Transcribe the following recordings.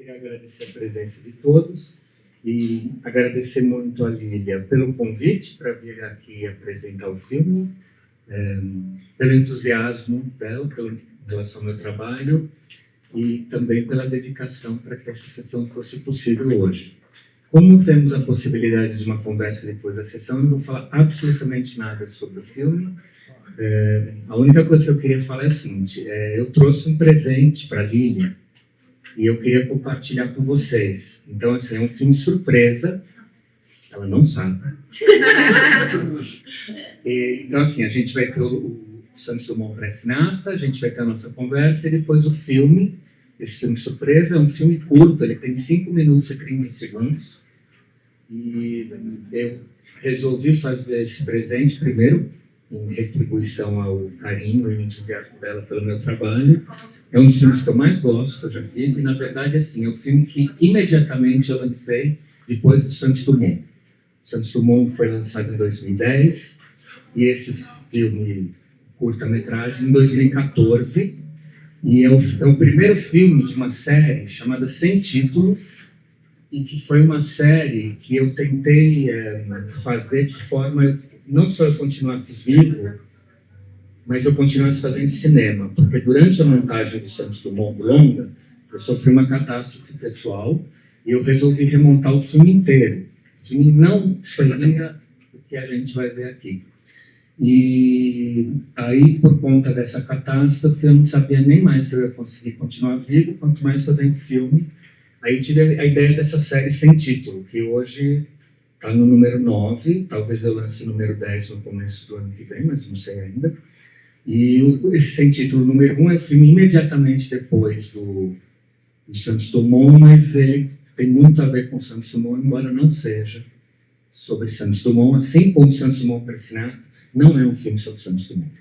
queria agradecer a presença de todos e agradecer muito a Lília pelo convite para vir aqui apresentar o filme, pelo entusiasmo dela em relação ao meu trabalho e também pela dedicação para que essa sessão fosse possível hoje. Como temos a possibilidade de uma conversa depois da sessão, eu não vou falar absolutamente nada sobre o filme. A única coisa que eu queria falar é a seguinte: eu trouxe um presente para a Lília e eu queria compartilhar com vocês. Então, assim, é um filme surpresa, ela não sabe. Então, assim, a gente vai ter o Santos Dumont pré-cineasta, a gente vai ter a nossa conversa e depois o filme. Esse filme surpresa é um filme curto, ele tem 5 minutos e 30 segundos. E eu resolvi fazer esse presente primeiro, em retribuição ao carinho e entusiasmo dela pelo meu trabalho. É um dos filmes que eu mais gosto, que eu já fiz, e na verdade, assim, é um filme que imediatamente eu lancei depois do Santos Dumont. O Santos Dumont foi lançado em 2010, e esse filme, curta-metragem, em 2014, e é o primeiro filme de uma série chamada Sem Título, e que foi uma série que eu tentei fazer de forma, não só eu continuasse vivo, mas eu continuasse fazendo cinema, porque durante a montagem do Santos Dumont do longa, eu sofri uma catástrofe pessoal e eu resolvi remontar o filme inteiro. O filme não seria o que a gente vai ver aqui. E aí, por conta dessa catástrofe, eu não sabia nem mais se eu ia conseguir continuar vivo, quanto mais fazendo filme. Aí tive a ideia dessa série Sem Título, que hoje está no número 9, talvez eu lance o número 10 no começo do ano que vem, mas não sei ainda. E esse Sem Título número 1 é o filme imediatamente depois do Santos Dumont, mas ele tem muito a ver com Santos Dumont, embora não seja sobre Santos Dumont, assim como Santos Dumont pré-cineasta, não é um filme sobre Santos Dumont.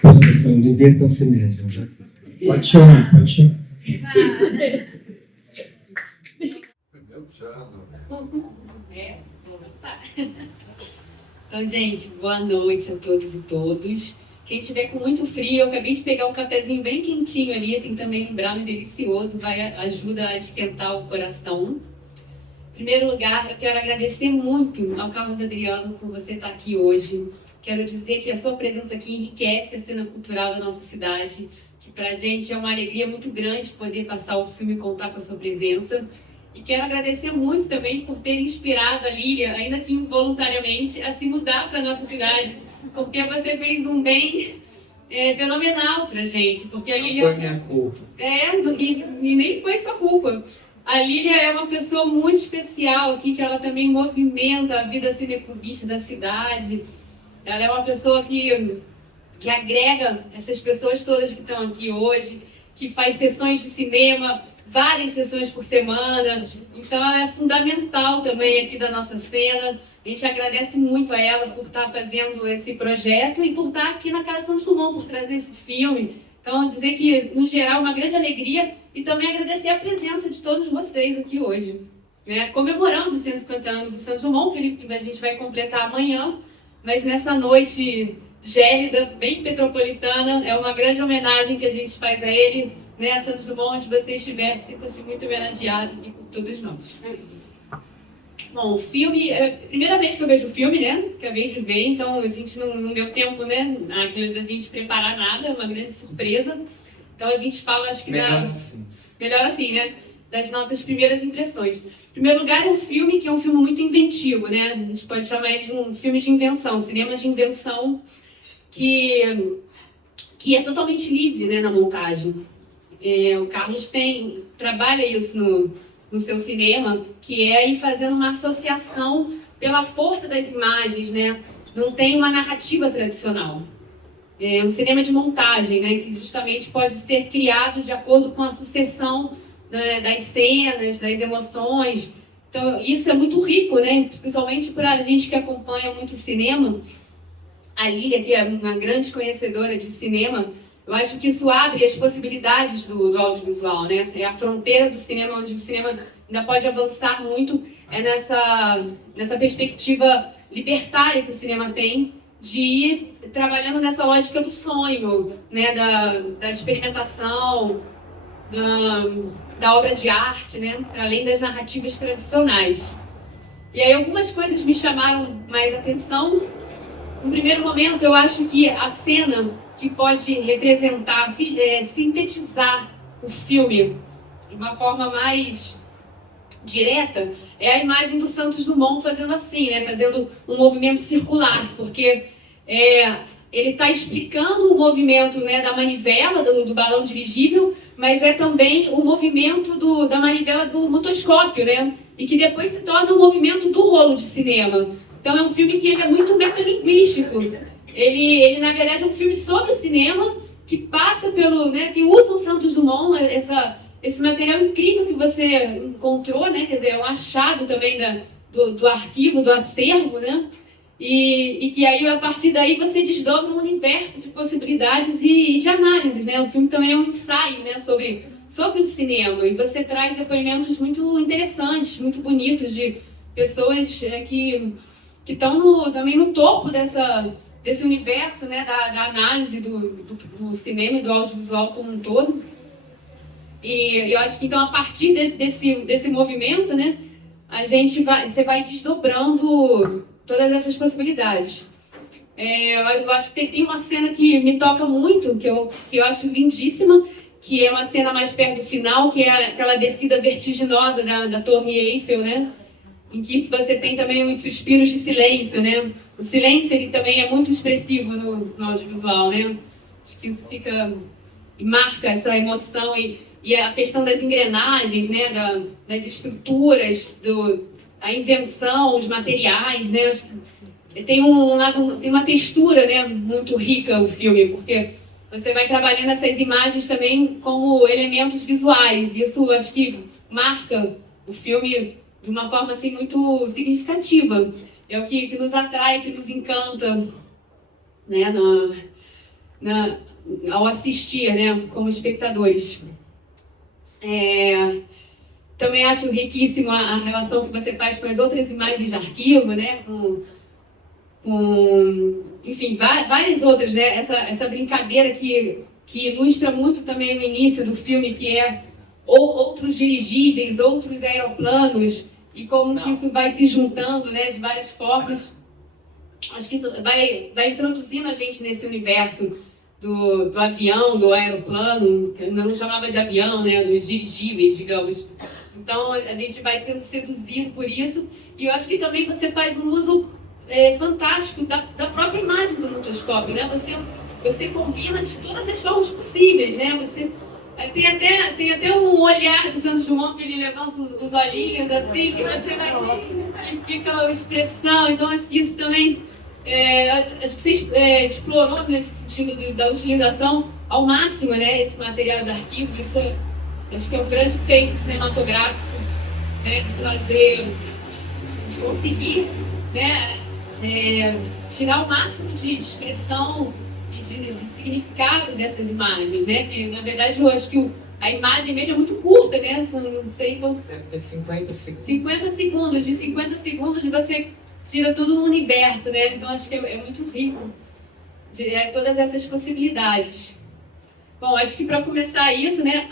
Possessão de divirtam-se mesmo, né? Pode chorar, pode chorar. Então, gente, boa noite a todos e todas. Quem tiver com muito frio, eu acabei de pegar um cafezinho bem quentinho ali, tem também um brownie delicioso, ajuda a esquentar o coração. Em primeiro lugar, eu quero agradecer muito ao Carlos Adriano por você estar aqui hoje. Quero dizer que a sua presença aqui enriquece a cena cultural da nossa cidade, que pra gente é uma alegria muito grande poder passar o filme e contar com a sua presença. E quero agradecer muito também por ter inspirado a Lília, ainda que involuntariamente, a se mudar para a nossa cidade, porque você fez um bem fenomenal pra gente. Porque a Lília... Não foi minha culpa. E nem foi sua culpa. A Lília é uma pessoa muito especial aqui, que ela também movimenta a vida cineclubista da cidade. Ela é uma pessoa que agrega essas pessoas todas que estão aqui hoje, que faz sessões de cinema, várias sessões por semana. Então ela é fundamental também aqui da nossa cena. A gente agradece muito a ela por estar fazendo esse projeto e por estar aqui na Casa Santos Dumont, por trazer esse filme. Então, dizer que, no geral, é uma grande alegria e também agradecer a presença de todos vocês aqui hoje, né? Comemorando os 150 anos do Santos Dumont, que a gente vai completar amanhã, mas nessa noite gélida, bem petropolitana, é uma grande homenagem que a gente faz a ele, né? Santos Dumont, onde você estiver, sinta-se muito homenageado aqui por todos nós. Bom, o filme, é a primeira vez que eu vejo o filme, né? Acabei de ver, então a gente não deu tempo, né? Da gente preparar nada, é uma grande surpresa. Então a gente fala, acho que melhor assim, né? Das nossas primeiras impressões. Em primeiro lugar, é um filme que é um filme muito inventivo, né? A gente pode chamar ele de um filme de invenção, cinema de invenção, que é totalmente livre, né, na montagem. O Carlos trabalha isso no seu cinema, que é ir fazendo uma associação pela força das imagens, né? Não tem uma narrativa tradicional. É um cinema de montagem, né? Que justamente pode ser criado de acordo com a sucessão, né, das cenas, das emoções. Então, isso é muito rico, né? Principalmente para a gente que acompanha muito cinema. A Lília, que é uma grande conhecedora de cinema, eu acho que isso abre as possibilidades do audiovisual, né? É a fronteira do cinema, onde o cinema ainda pode avançar muito, nessa perspectiva libertária que o cinema tem, de ir trabalhando nessa lógica do sonho, né, da experimentação, da obra de arte, né, além das narrativas tradicionais. E aí algumas coisas me chamaram mais atenção. No primeiro momento, eu acho que a cena que pode representar, sintetizar o filme de uma forma mais direta, é a imagem do Santos Dumont fazendo assim, né? Fazendo um movimento circular, porque ele está explicando o movimento, né, da manivela, do balão dirigível, mas é também o movimento da manivela do motoscópio, né? E que depois se torna o movimento do rolo de cinema. Então é um filme que ele é muito metalinguístico. Ele na verdade é um filme sobre o cinema, que passa pelo, né, que usa o Santos Dumont, esse material incrível que você encontrou, né? Quer dizer, é um achado também do arquivo, do acervo, né? E que aí, a partir daí, você desdobra um universo de possibilidades e de análises, né? O filme também é um ensaio, né, sobre o cinema. E você traz depoimentos muito interessantes, muito bonitos, de pessoas que estão também no topo desse universo, né, da análise do cinema e do audiovisual como um todo. E eu acho que, então, a partir desse movimento, né, você vai desdobrando todas essas possibilidades. Eu acho que tem uma cena que me toca muito, que eu acho lindíssima, que é uma cena mais perto do final, que é aquela descida vertiginosa da Torre Eiffel, né? Em que você tem também os suspiros de silêncio, né? O silêncio, ele também é muito expressivo no audiovisual, né? Acho que isso marca essa emoção e a questão das engrenagens, né? Das estruturas, a invenção, os materiais, né? Acho que tem uma textura, né, muito rica o filme, porque você vai trabalhando essas imagens também como elementos visuais. Isso acho que marca o filme de uma forma assim muito significativa. É o que nos atrai, que nos encanta, né, ao assistir, né, como espectadores. Também acho riquíssimo a relação que você faz com as outras imagens de arquivo, né, enfim, várias outras, né? Essa brincadeira que ilustra muito também o início do filme, que é outros dirigíveis, outros aeroplanos, e como que isso vai se juntando, né, de várias formas. Acho que isso vai introduzindo a gente nesse universo do avião, do aeroplano, que eu ainda não chamava de avião, né, dos dirigíveis, digamos. Então, a gente vai sendo seduzido por isso, e eu acho que também você faz um uso fantástico da própria imagem do motoscópio, né? Você combina de todas as formas possíveis, né? Você tem até um olhar do Santos Dumont, que ele levanta os olhinhos assim, que você vai, que fica a expressão. Então acho que isso também acho que você explorou nesse sentido da utilização ao máximo, né? Esse material de arquivo. Isso acho que é um grande feito cinematográfico, né? De trazer, de conseguir, né? Tirar o máximo de expressão e de significado dessas imagens, né? Que na verdade eu acho que a imagem mesmo é muito curta, né? Não sei quanto. Deve ter 50 segundos. 50 segundos, de 50 segundos você tira todo um universo, né? Então acho que é muito rico todas essas possibilidades. Bom, acho que para começar isso, né?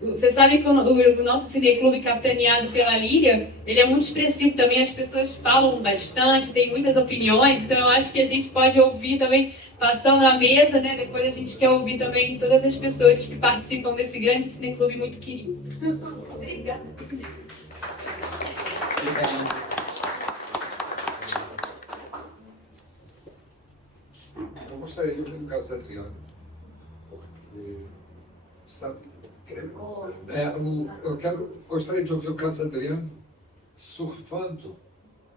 Você sabe que o nosso cineclube, capitaneado pela Lília, ele é muito expressivo também, as pessoas falam bastante, tem muitas opiniões, então eu acho que a gente pode ouvir também, passando na mesa, né? Depois a gente quer ouvir também todas as pessoas que participam desse grande cineclube muito querido. Obrigada. Eu gostaria de ouvir o caso da Adriana, porque, sabe, gostaria de ouvir o caso da Adriana surfando,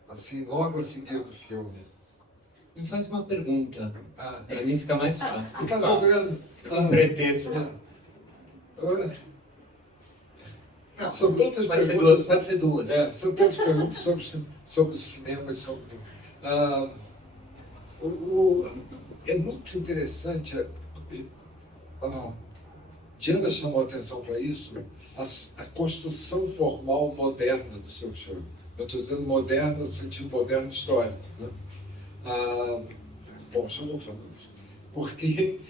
assim, logo a seguir do filme. Me faz uma pergunta, para mim fica mais fácil. O caso da Adriana... Um pretexto. São tantas Pode perguntas... Pode ser duas. São tantas perguntas sobre cinema e sobre... é muito interessante... Diana chamou a atenção para isso, a construção formal moderna do seu filme. Eu estou dizendo moderno no sentido moderno histórico, né? Bom, já vou falar isso. Porque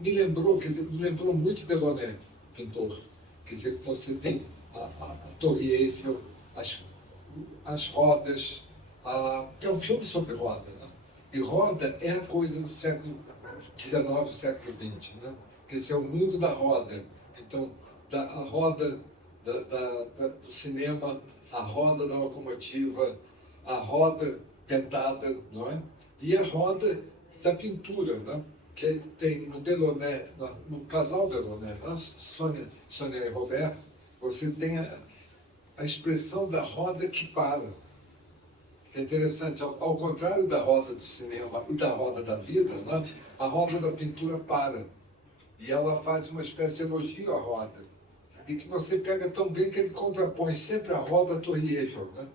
me lembrou muito Delaunay, pintor. Quer dizer, que você tem a Torre Eiffel, as rodas. É um filme sobre roda, né? E roda é a coisa do século XIX, século XX, né? Que esse é o mundo da roda. Então, a roda do cinema, a roda da locomotiva, a roda dentada, não é? E a roda da pintura, né? Que tem no Delaunay, no casal Delaunay, né? Sônia e Roberto, você tem a expressão da roda que para. É interessante, ao contrário da roda do cinema e da roda da vida, né? A roda da pintura para. E ela faz uma espécie de elogio à roda. E que você pega tão bem que ele contrapõe sempre a roda à Torre Eiffel, né?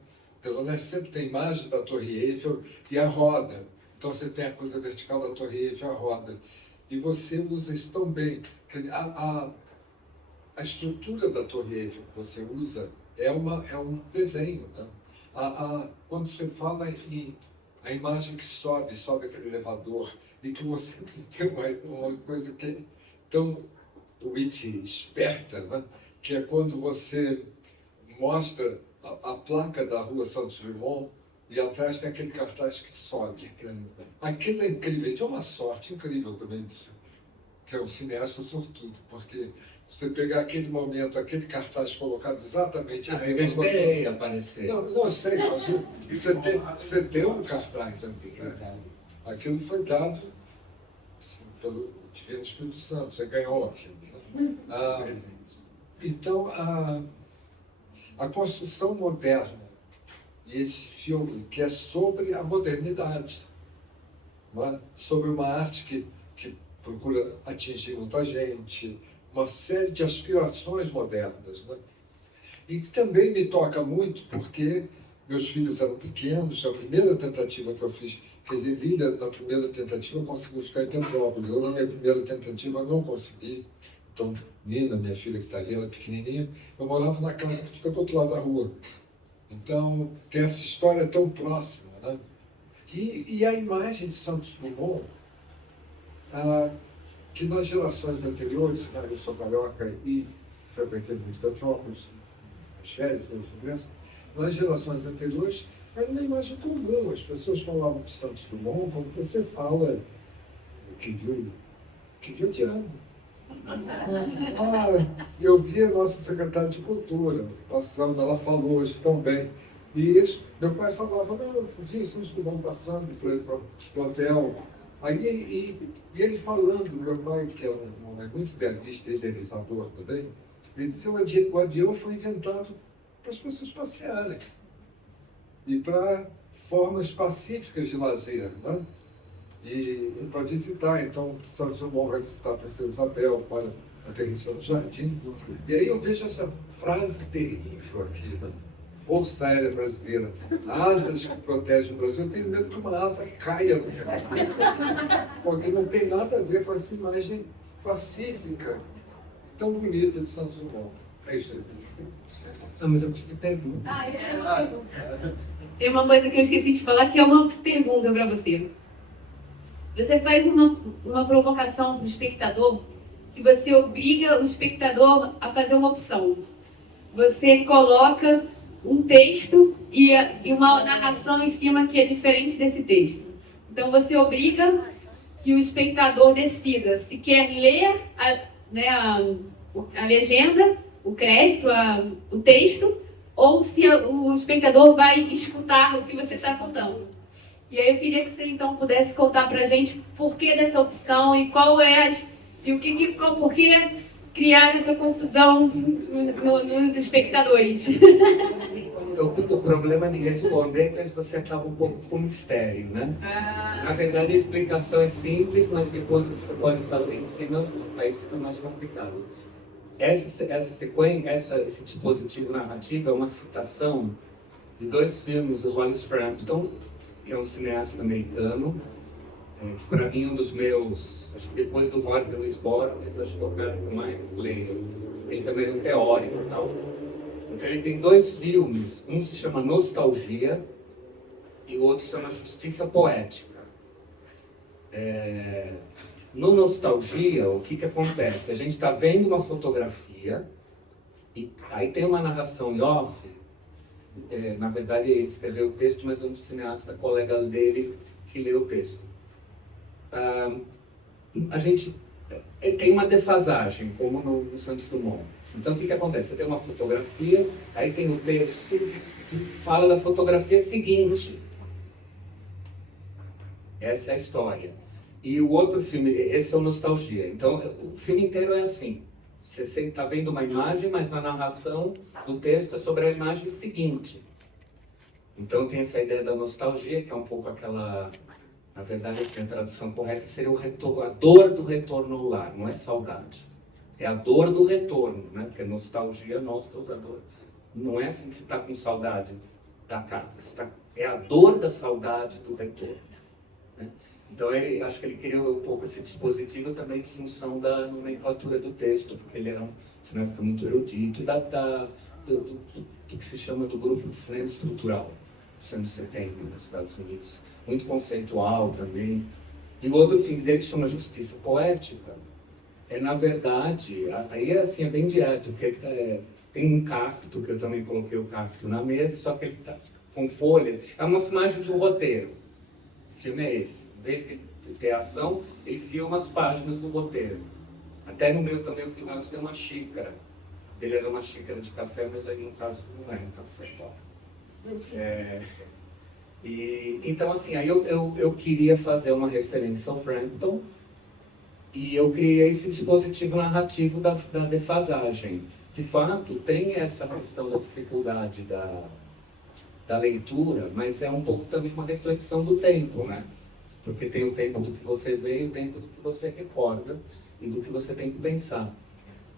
Delaunay sempre tem imagem da Torre Eiffel e a roda. Então você tem a coisa vertical da Torre Eiffel e a roda. E você usa isso tão bem. A estrutura da Torre Eiffel que você usa é um desenho, né? Quando você fala em a imagem que sobe aquele elevador, e que você tem uma coisa que é tão witty, esperta, né? Que é quando você mostra a placa da rua Santos Dumont e atrás tem aquele cartaz que sobe. Aquilo é incrível, é uma sorte incrível também disso, que é um cineasta sortudo, porque você pegar aquele momento, aquele cartaz colocado exatamente... Eu esperei aparecer. Não sei, mas você tem um cartaz aqui, né? Aquilo foi dado assim, pelo Divino Espírito Santo, você ganhou aquilo. Né? Então, a construção moderna, e esse filme que é sobre a modernidade, não é? Sobre uma arte que procura atingir muita gente, uma série de aspirações modernas, né? E que também me toca muito porque meus filhos eram pequenos, a primeira tentativa que eu fiz, quer dizer, Lília, na primeira tentativa, conseguiu ficar em Petrópolis. Eu, na minha primeira tentativa, não consegui. Então, Nina, minha filha que está ali, ela pequenininha, eu morava na casa que fica do outro lado da rua. Então, tem essa história tão próxima, né? E a imagem de Santos Dumont, que nas gerações anteriores, né, eu sou carioca e frequentei muito Petrópolis, Xeres, nas gerações anteriores, era uma imagem comum. As pessoas falavam de Santos Dumont como você fala que viu Tiago. Eu vi a nossa secretária de Cultura passando, ela falou hoje tão bem. E meu pai falava, não, eu vi Santos Dumont passando, falei para o hotel. Aí, e ele falando, meu pai, que é um homem muito idealista e idealizador também, ele disse que o avião foi inventado para as pessoas passearem e para formas pacíficas de lazer, né? E para visitar. Então, Santos Dumont vai visitar a Princesa Isabel para aterrissar no jardim. E aí eu vejo essa frase terrível aqui, né? Força Aérea Brasileira, asas que protegem o Brasil. Eu tenho medo que uma asa caia na minha cabeça, porque não tem nada a ver com essa imagem pacífica, tão bonita de Santos Dumont. É isso aí. Não, mas eu consegui perguntas. Tem uma coisa que eu esqueci de falar, que é uma pergunta para você. Você faz uma provocação para o espectador, que você obriga o espectador a fazer uma opção. Você coloca um texto e uma narração em cima que é diferente desse texto. Então você obriga que o espectador decida se quer ler a legenda, o crédito, o texto, ou se o espectador vai escutar o que você está contando. E aí eu queria que você então pudesse contar pra gente por que dessa opção e qual é, e por que criar essa confusão nos espectadores. O problema de responder é que você acaba um pouco com mistério, né? Na verdade, a explicação é simples, mas depois você pode fazer em cima, aí fica mais complicado. Esse dispositivo narrativo é uma citação de 2 filmes do Wallace Frampton, que é um cineasta americano. Para mim, um dos meus, acho que depois do Jorge Luiz Borges, acho que é o cara que mais leio. Ele também é um teórico e tal. Então, ele tem 2 filmes, um se chama Nostalgia e o outro se chama Justiça Poética. No Nostalgia, o que acontece? A gente está vendo uma fotografia e aí tem uma narração em off. Na verdade, ele escreveu o texto, mas é um cineasta colega dele que leu o texto. A gente tem uma defasagem, como no Santos Dumont. Então, o que acontece? Você tem uma fotografia, aí tem o texto que fala da fotografia seguinte. Essa é a história. E o outro filme, esse é o Nostalgia. Então, o filme inteiro é assim. Você está vendo uma imagem, mas a narração do texto é sobre a imagem seguinte. Então, tem essa ideia da nostalgia, que é um pouco aquela... Na verdade, assim, a tradução correta seria a dor do retorno ao lar, não é saudade. É a dor do retorno, né? Porque nostalgia, nostalgia, não é assim que você está com saudade da casa. É a dor da saudade do retorno. Né? Então, acho que ele criou um pouco esse dispositivo também em função da nomenclatura do texto, porque ele era um cineasta muito erudito, do que se chama do grupo de cinema estrutural, dos anos 70, nos Estados Unidos. Muito conceitual também. E o outro filme dele que chama Justiça Poética, na verdade, aí assim, é bem direto, porque tem um cacto, que eu também coloquei o cacto na mesa, só que ele está com folhas. É uma filmagem de um roteiro. O filme é esse. Em vez de ter ação, ele filma as páginas do roteiro. Até no meu também eu fiz antes, tem uma xícara. Ele era uma xícara de café, mas aí no caso não é um café. Então assim, aí eu queria fazer uma referência ao Frampton e eu criei esse dispositivo narrativo da defasagem. De fato, tem essa questão da dificuldade da leitura, mas é um pouco também uma reflexão do tempo, né? Porque tem o tempo do que você vê e o tempo do que você recorda e do que você tem que pensar.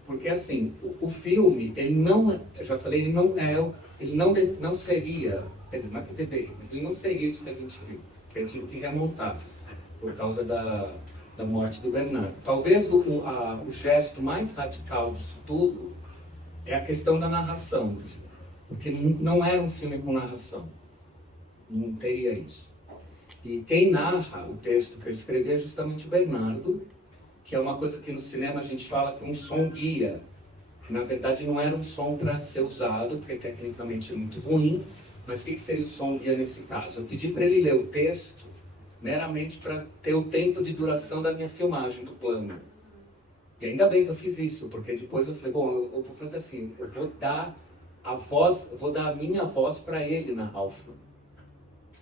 Porque assim, o filme, ele não, eu já falei, ele não seria, quer dizer, não é que deveria, mas ele não seria isso que a gente viu, que a gente queria montar, por causa da morte do Bernardo. Talvez o gesto mais radical disso tudo é a questão da narração do filme, porque não era um filme com narração, não teria isso. E quem narra o texto que eu escrevi é justamente o Bernardo, que é uma coisa que no cinema a gente fala que é um som guia, que na verdade não era um som para ser usado, porque tecnicamente é muito ruim, mas o que seria o som guia nesse caso? Eu pedi para ele ler o texto meramente para ter o tempo de duração da minha filmagem do plano. E ainda bem que eu fiz isso, porque depois eu falei, bom, eu vou fazer assim, eu vou dar a minha voz para ele narrar o filme.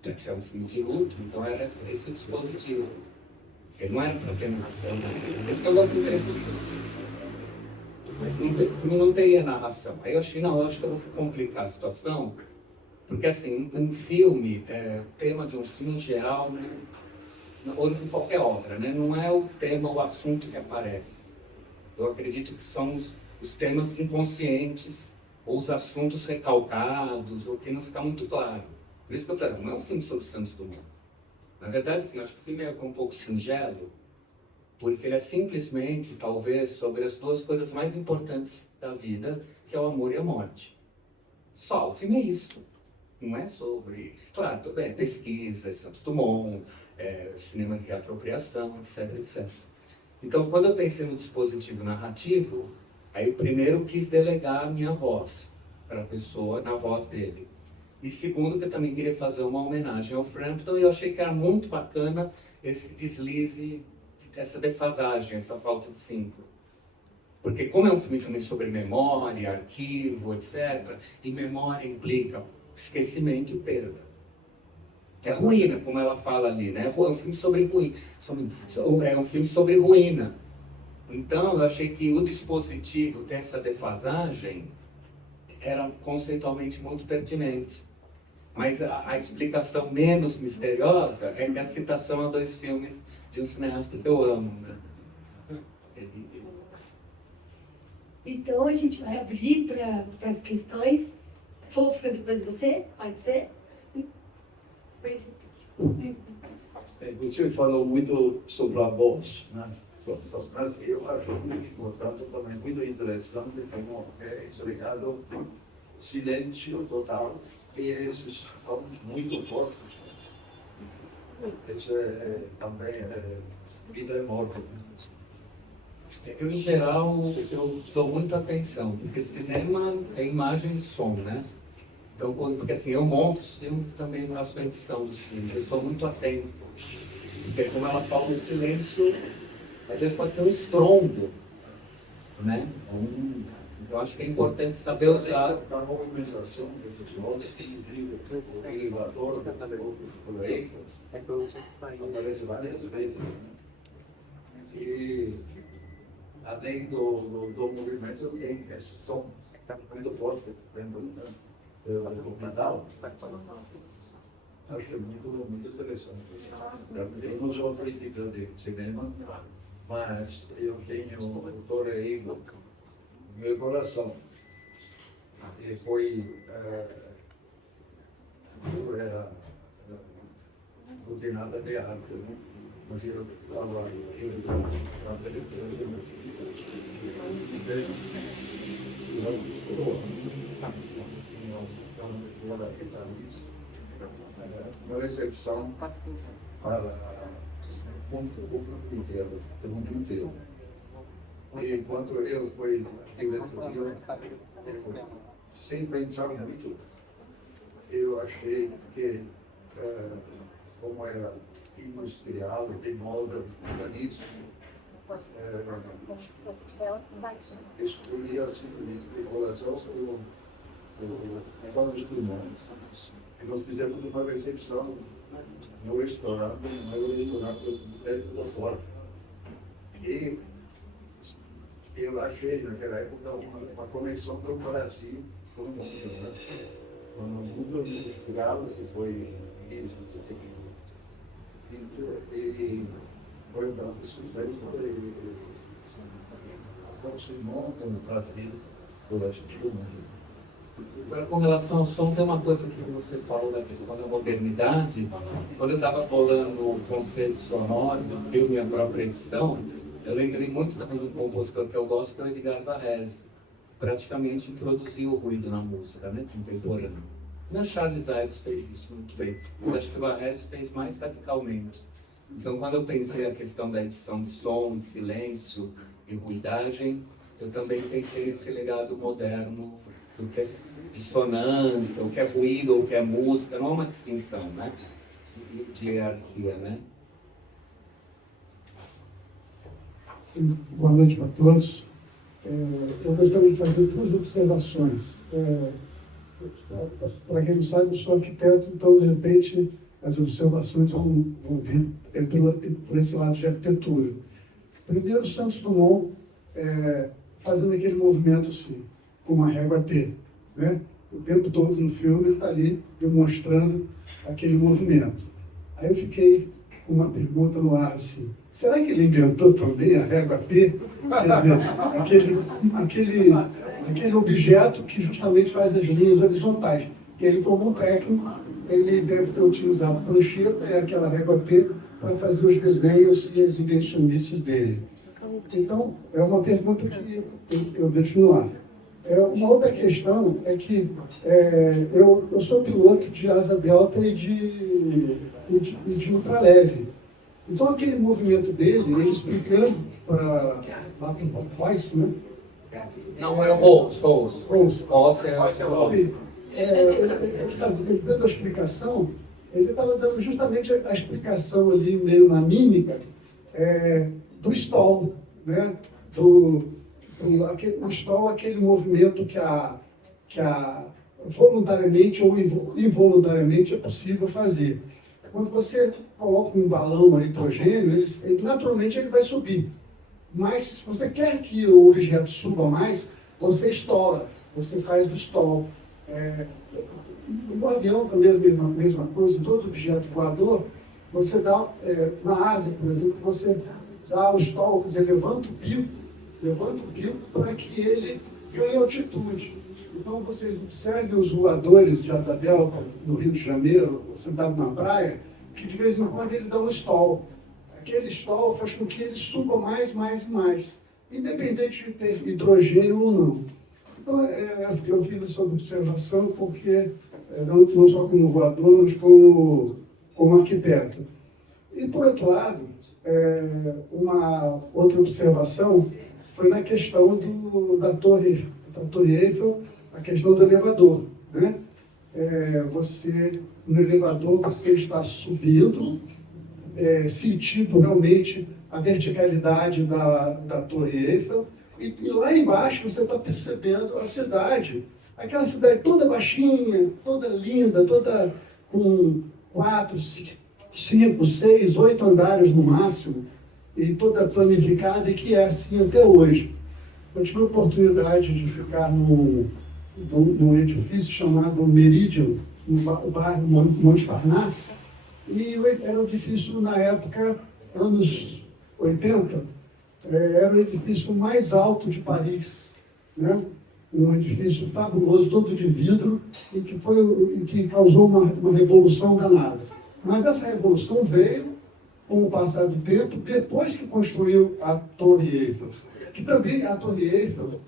Que é um filme de luto, então era esse dispositivo. Ele não era para ter narração, né? Esse que eu gosto de entrevistas. Mas o filme não teria narração. Aí eu achei, não, eu acho que eu vou complicar a situação, porque assim, um filme, o tema de um filme em geral, né, ou de qualquer obra, né, não é o tema, o assunto que aparece. Eu acredito que são os temas inconscientes, ou os assuntos recalcados, ou que não fica muito claro. Por isso que eu falei, não é um filme sobre Santos Dumont. Na verdade, assim, acho que o filme é um pouco singelo, porque ele é simplesmente, talvez, sobre as duas coisas mais importantes da vida, que é o amor e a morte. Só, o filme é isso. Não é sobre... Claro, tudo bem, pesquisa, Santos Dumont, cinema de reapropriação, etc, etc. Então, quando eu pensei no dispositivo narrativo, aí eu primeiro quis delegar a minha voz para a pessoa, na voz dele. E segundo, que eu também queria fazer uma homenagem ao Frampton, e eu achei que era muito bacana esse deslize, essa defasagem, essa falta de síncro. Porque como é um filme também sobre memória, arquivo, etc., e memória implica esquecimento e perda. É ruína, como ela fala ali, né? É um filme sobre ruína. É um filme sobre ruína. Então, eu achei que o dispositivo dessa defasagem era conceitualmente muito pertinente. Mas a explicação menos misteriosa é que a citação a dois filmes de um cineasta que eu amo, né? Então a gente vai abrir para as questões. Fofa, depois você? Pode ser? Você falou muito sobre a voz, né? Mas eu acho muito importante também, muito interessante, como é explicado silêncio total, e esses sons muito fortes. isso também vida e morte. Eu, em geral, eu dou muita atenção, porque cinema é imagem e som, né? Então, porque assim, eu monto os filmes e também faço a edição dos filmes. Eu sou muito atento. Porque, como ela fala, o silêncio, às vezes pode ser um estrondo, né? Então, acho que é importante saber usar. A movimentação desses olhos, o elevador, por aí, aparece várias vezes. E, além do movimento, tem esse som muito forte dentro do canal. Acho muito interessante. Eu não sou crítica de cinema, mas eu tenho o Torre no meu coração. E foi. Eu era rotinada de arte, né? Mas eu estava na periferia. Uma recepção para o mundo inteiro. E quando eu fui na diretoria, sem pensar muito, eu achei que, como era industrial, de moda, urbanismo, escolhia simplesmente de coração para os pulmões. E nós fizemos uma recepção no restaurante dentro da porta. E eu achei, naquela época, uma conexão com o Brasil, com o mundo, né? Com o mundo industrial, que foi isso. E foi um grande sucesso. Então, se monta no Brasil, por esse filme. Agora, com relação ao som, tem uma coisa que você falou da questão da modernidade. Quando eu estava bolando o conceito sonoro do filme e a própria edição, eu lembrei muito também do compositor que eu gosto, que é o Edgar Varese. Praticamente introduziu o ruído na música, né, contemporânea. Não, Charles Ives fez isso muito bem, mas acho que o Varese fez mais radicalmente. Então, quando eu pensei a questão da edição de som, silêncio e ruidagem, eu também pensei esse legado moderno do que é dissonância, o que é ruído, o que é música, não há uma distinção, né, de hierarquia, né? Boa noite para todos. Eu gostaria de fazer duas observações. Para quem não sabe, eu sou arquiteto, então, de repente, as observações vão vir por esse lado de arquitetura. Primeiro, Santos Dumont fazendo aquele movimento assim, com uma régua T, né? O tempo todo no filme ele está ali demonstrando aquele movimento. Aí eu fiquei com uma pergunta no ar assim, será que ele inventou também a régua T? Quer dizer, aquele objeto que justamente faz as linhas horizontais. Que ele, como um técnico, ele deve ter utilizado prancheta e aquela régua T para fazer os desenhos e as invencionices dele. Então, é uma pergunta que eu deixo no ar. Uma outra questão é que eu sou piloto de asa delta e de ultraleve. Então, aquele movimento dele, ele explicando para o Weiss, né? Não, é o Rolls. Rolls é o ele dando a explicação, ele estava dando justamente a explicação ali, meio na mímica, do stall, né? O stall, aquele movimento que voluntariamente ou involuntariamente é possível fazer. Quando você coloca um balão a hidrogênio, naturalmente ele vai subir. Mas se você quer que o objeto suba mais, você estoura, você faz o stall. No avião também é a mesma coisa, em todo objeto voador, você dá, na asa, por exemplo, você dá o stall, você levanta o bico para que ele ganhe altitude. Então você observe os voadores de asa delta no Rio de Janeiro, sentado na praia, que de vez em quando ele dá um stall. Aquele stall faz com que ele suba mais, independente de ter hidrogênio ou não. Então, eu fiz essa observação porque, não só como voador, mas como arquiteto. E, por outro lado, uma outra observação foi na questão da Torre Eiffel, a questão do elevador, né? No elevador, você está subindo, sentindo realmente a verticalidade da Torre Eiffel, e lá embaixo você está percebendo a cidade, aquela cidade toda baixinha, toda linda, toda com 4, 5, 6, 8 andares no máximo, e toda planificada, e que é assim até hoje. Eu tive a oportunidade de ficar num edifício chamado Meridian, no bairro Monte Parnasse, e era um edifício, na época, anos 80, era o edifício mais alto de Paris, né? Um edifício fabuloso, todo de vidro, e que causou uma revolução danada. Mas essa revolução veio com o passar do tempo, depois que construiu a Torre Eiffel, que também a Torre Eiffel,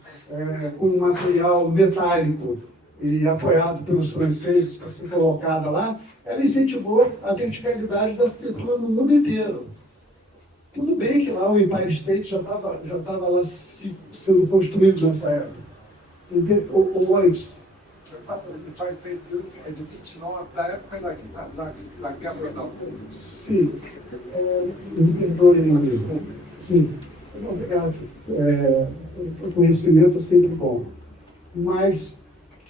com material metálico e apoiado pelos franceses para ser colocada lá, ela incentivou a verticalidade da arquitetura no mundo inteiro. Tudo bem que lá o Empire State já estava lá sendo construído nessa época, ou antes. É do 29 da época da quebra da Sim, me perdoe, meu amigo. Sim, obrigado. O conhecimento é sempre bom. Mas,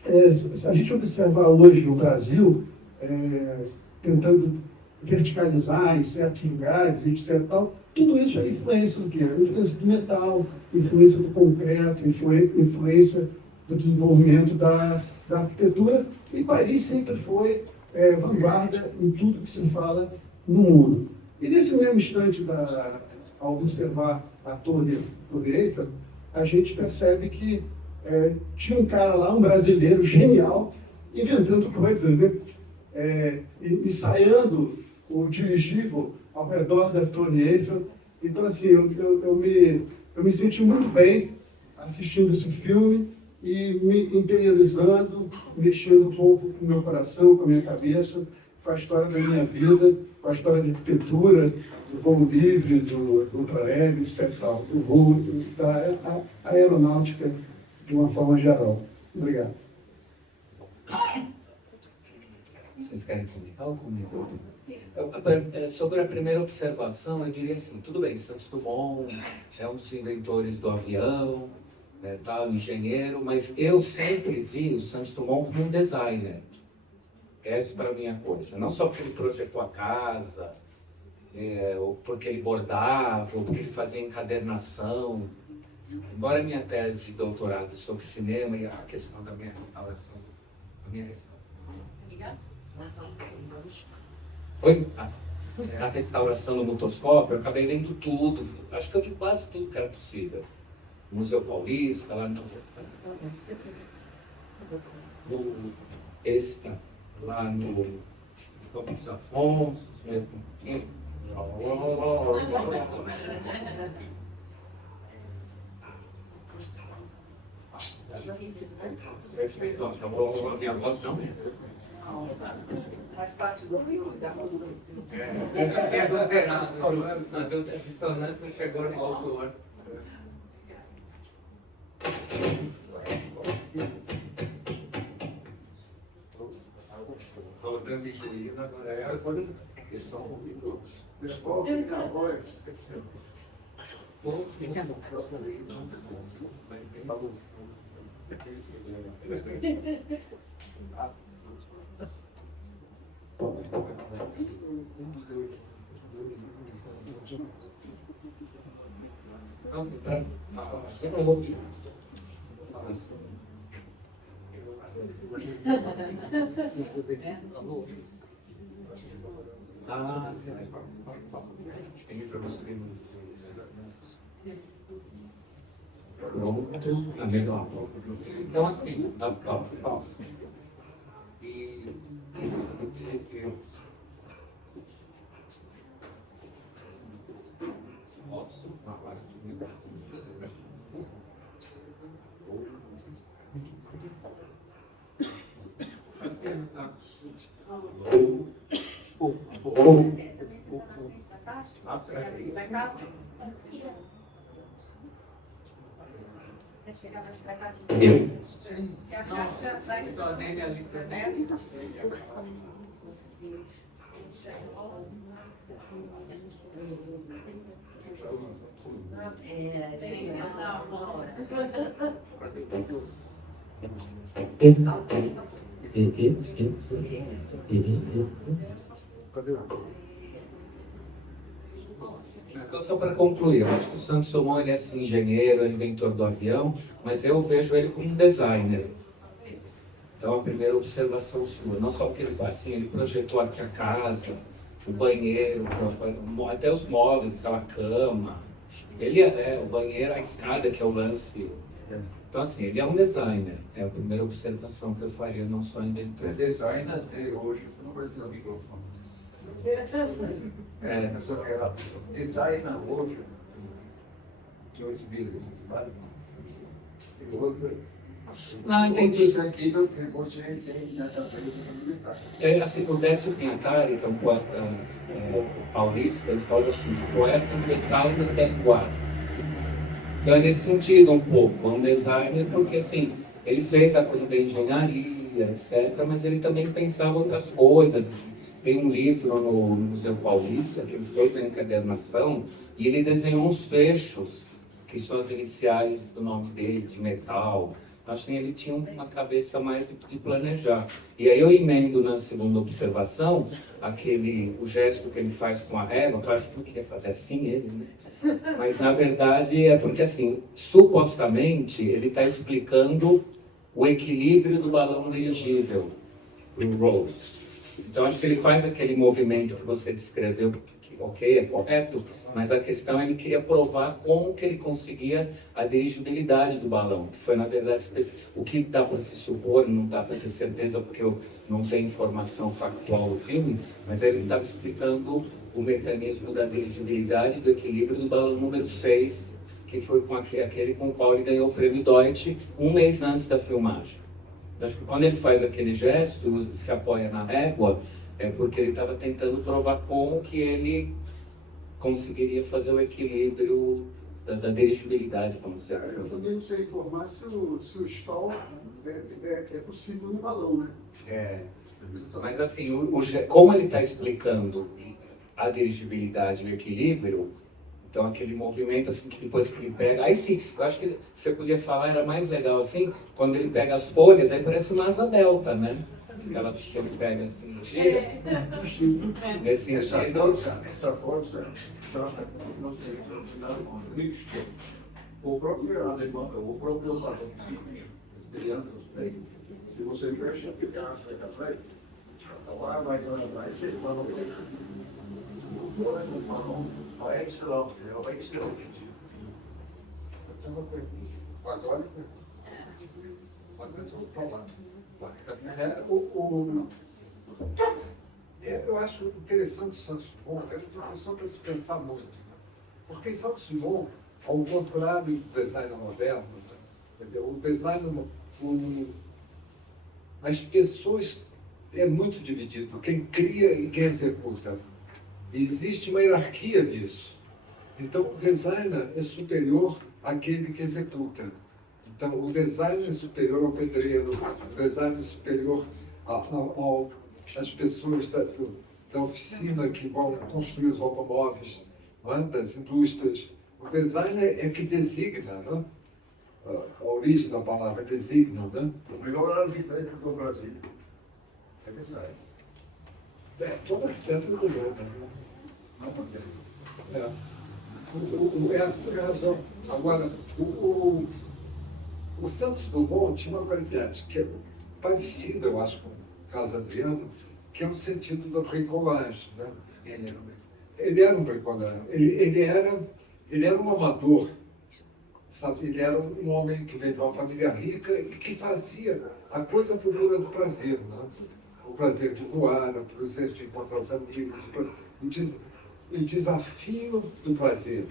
se a gente observar hoje no Brasil, tentando verticalizar em certos lugares, etc. Tal, tudo isso é influência do quê? Influência do metal, influência do concreto, influência do desenvolvimento da arquitetura. E Paris sempre foi vanguarda em tudo que se fala no mundo. E nesse mesmo instante, ao observar a Torre Eiffel, a gente percebe que tinha um cara lá, um brasileiro genial, inventando coisas, né? Ensaiando o dirigível ao redor da Torre Eiffel. Então, assim, eu me senti muito bem assistindo esse filme e me interiorizando, mexendo um pouco com o meu coração, com a minha cabeça, com a história da minha vida, com a história de arquitetura, do voo livre, do ultraleve, etc. Do voo, da aeronáutica de uma forma geral. Obrigado. Vocês querem comentar ou comentar? Sobre a primeira observação, eu diria assim, tudo bem, Santos Dumont é um dos inventores do avião, tal, engenheiro, mas eu sempre vi o Santos Dumont como um designer. Essa para mim é a coisa. Não só porque ele projetou a casa, ou porque ele bordava, ou porque ele fazia encadernação. Embora a minha tese de doutorado sobre cinema e a questão da minha restauração, a restauração no motoscópio, eu acabei lendo tudo. Acho que eu vi quase tudo que era possível. Museu Paulista, lá no lá no Campo dos Afonsos, mesmo. Faz parte do filme da música. Restaurante que chegou no autor. Voltando de juízo, agora é a coisa que são ouvidos. Devolve minha voz. Eu não vou falar assim. Pronto, a melhor. Então, assim, Vai cá. Eu. A caixa vai. Só nele ali. Então, só para concluir, eu acho que o Santos Dumont ele é assim, engenheiro, inventor do avião, mas eu vejo ele como um designer. Então, a primeira observação sua, não só porque ele, assim, ele projetou aqui a casa, o banheiro, até os móveis, aquela cama. Ele o banheiro, a escada, que é o lance. Então, assim, ele é um designer. É a primeira observação que eu faria, não só inventor. Design até hoje, não precisa de microfone. Só que era design hoje, 2020, Não, entendi. sentido que você tem na cabeça militar. Assim, o Décio Pinhatari, que é um poeta paulista, ele fala assim, poeta e designer da linguagem. Então é nesse sentido um pouco, um designer, porque assim, ele fez a coisa da engenharia, etc., mas ele também pensava outras coisas. Tem um livro no Museu Paulista que ele fez a encadernação e ele desenhou uns fechos, que são as iniciais do nome dele, de metal. Acho que ele tinha uma cabeça mais de planejar. E aí eu emendo na segunda observação, o gesto que ele faz com a régua, claro que não queria fazer assim ele, né? Mas na verdade é porque assim, supostamente ele está explicando o equilíbrio do balão dirigível, o Rose. Então acho que ele faz aquele movimento que você descreveu, ok, é correto, mas a questão é que ele queria provar como que ele conseguia a dirigibilidade do balão, que foi na verdade o que dá para se supor, não dá para ter certeza porque eu não tenho informação factual do filme, mas ele estava explicando o mecanismo da dirigibilidade, do equilíbrio do balão número 6, que foi com aquele com o qual ele ganhou o prêmio Deutsch um mês antes da filmagem. Acho que quando ele faz aquele gesto, se apoia na régua, é porque ele estava tentando provar como que ele conseguiria fazer o equilíbrio da dirigibilidade, vamos dizer. Eu também sei informar se o stall é possível no balão, né? Mas assim, como ele está explicando a dirigibilidade e o equilíbrio, então aquele movimento assim que depois que ele pega, aí sim, eu acho que você podia falar, era mais legal assim, quando ele pega as folhas, aí parece uma asa delta, né? Aquela que ele pega assim, tira, nesse sentido. Essa força trata não sei, o próprio alemão, o próprio balão, se você fecha, fica a frente atrás, lá vai atrás, você balão vai estrela, vai estrela. Agora, eu acho interessante o Santos Dumont, essa questão para se pensar muito. Porque Santos Dumont, ao contrário do design moderno, o design, as pessoas é muito dividido, quem cria e quem executa. Existe uma hierarquia nisso. Então, o designer é superior àquele que executa. Então, o designer é superior ao pedreiro, o designer é superior às pessoas da oficina que vão construir os automóveis, não é? Das indústrias. O designer é que designa, não é? A origem da palavra designa. Né? O melhor arquiteto do Brasil é design. Todo arquiteto é melhor. Não porque Essa é a razão. Agora, o Santos Dumont tinha uma qualidade que é parecida, eu acho, com o Carlos Adriano, que é o sentido da bricolagem. Né? Ele era um bricolagem. Ele era um amador. Sabe? Ele era um homem que veio de uma família rica e que fazia a coisa por pura do prazer. Né? O prazer de voar, o prazer de encontrar os amigos, o desafio do prazer.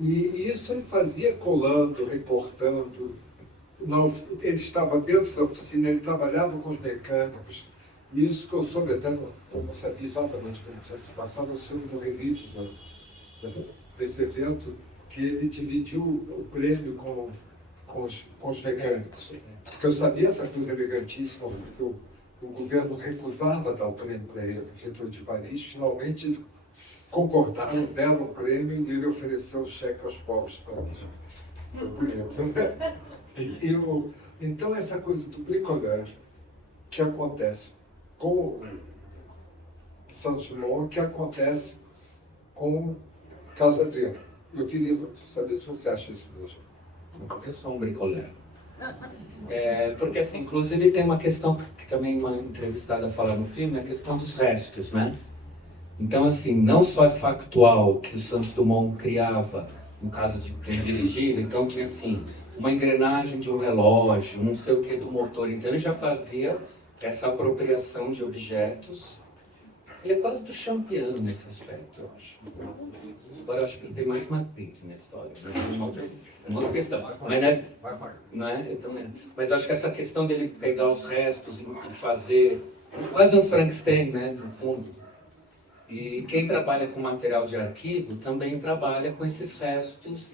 E isso ele fazia colando, reportando. Ele estava dentro da oficina, ele trabalhava com os mecânicos. Isso que eu soube até, eu não sabia exatamente como tinha se passado, eu soube no release desse evento, que ele dividiu o prêmio com os mecânicos. Porque eu sabia essa coisa elegantíssima, porque o governo recusava dar o prêmio para ele, a Prefeitura de Paris. Finalmente concordaram, deram o prêmio e ele ofereceu o cheque aos pobres para mim. Foi bonito, né? Então, essa coisa do bricolage que acontece com o Santos Dumont, que acontece com o Casa Adriano. Eu queria saber se você acha isso mesmo. Eu sou um bricoleur. Porque, assim, inclusive tem uma questão que também uma entrevistada fala no filme, a questão dos restos, né? Então, assim, não só é factual que o Santos Dumont criava, no caso de dirigível, então tinha, assim, uma engrenagem de um relógio, não sei o que do motor, então ele já fazia essa apropriação de objetos. Ele é quase do Champion nesse aspecto, eu acho. Agora eu acho que ele tem mais Magritte na história, né? Uma outra questão. Mas eu acho que essa questão dele pegar os restos e fazer quase um Frankenstein, né, no fundo. E quem trabalha com material de arquivo também trabalha com esses restos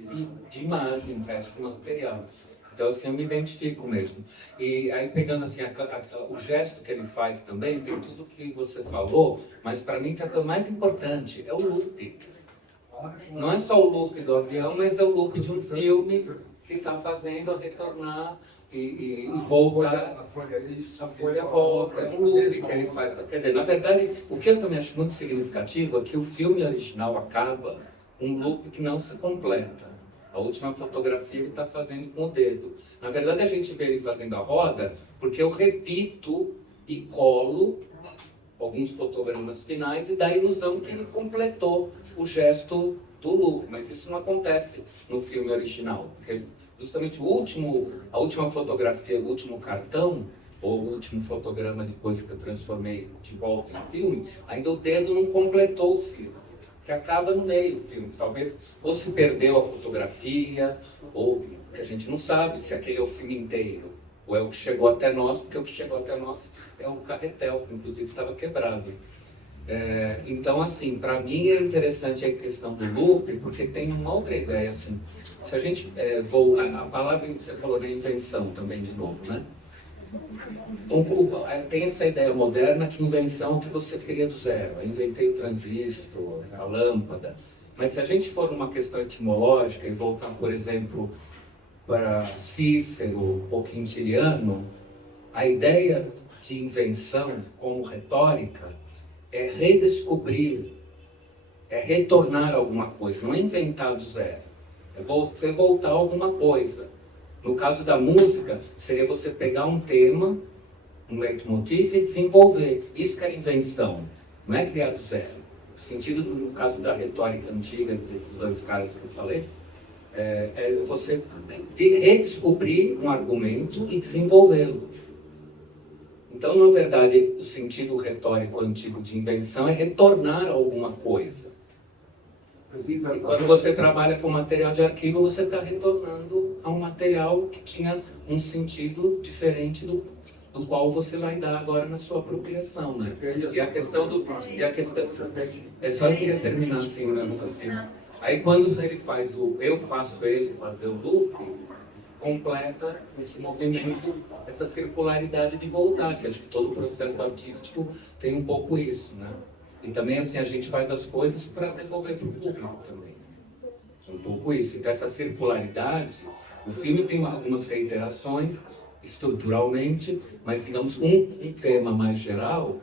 de imagem, restos de material. Então, assim, eu me identifico mesmo. E aí, pegando assim, o gesto que ele faz também, tem tudo o que você falou, mas para mim, o mais importante é o loop. Não é só o loop do avião, mas é o loop de um filme que está fazendo a retornar e voltar. A folha volta. É um loop que ele faz. Quer dizer, na verdade, o que eu também acho muito significativo é que o filme original acaba com um loop que não se completa. A última fotografia ele está fazendo com o dedo. Na verdade, a gente vê ele fazendo a roda porque eu repito e colo alguns fotogramas finais e dá a ilusão que ele completou o gesto do loop. Mas isso não acontece no filme original. Porque justamente a última fotografia, o último cartão, ou o último fotograma depois que eu transformei de volta em filme, ainda o dedo não completou o filme. Que acaba no meio do filme. Talvez ou se perdeu a fotografia, ou que a gente não sabe se aquele é o filme inteiro, ou é o que chegou até nós, porque o que chegou até nós é um carretel, que inclusive estava quebrado. Então, assim, para mim é interessante a questão do loop, porque tem uma outra ideia, assim. Se a gente a palavra que você falou, né, invenção também, de novo, né? Tem essa ideia moderna que invenção é que você cria do zero. Eu inventei o transistor, a lâmpada. Mas se a gente for numa questão etimológica e voltar, por exemplo, para Cícero ou Quintiliano, a ideia de invenção como retórica é redescobrir, é retornar a alguma coisa, não é inventar do zero. É você voltar a alguma coisa. No caso da música, seria você pegar um tema, um leitmotiv e desenvolver. Isso que é invenção, não é criar do zero. O sentido, no caso da retórica antiga, desses dois caras que eu falei, é você redescobrir um argumento e desenvolvê-lo. Então, na verdade, o sentido retórico antigo de invenção é retornar a alguma coisa. E quando você trabalha com material de arquivo, você está retornando a um material que tinha um sentido diferente do qual você vai dar agora na sua apropriação, né? E a questão é só eu queria terminar assim, né? Aí quando ele faz eu faço ele fazer o loop, completa esse movimento, essa circularidade de voltar, que acho que todo o processo artístico tem um pouco isso, né? E também, assim, a gente faz as coisas para resolver para o público também. Um pouco isso. Então, essa circularidade, o filme tem algumas reiterações estruturalmente, mas, digamos, um tema mais geral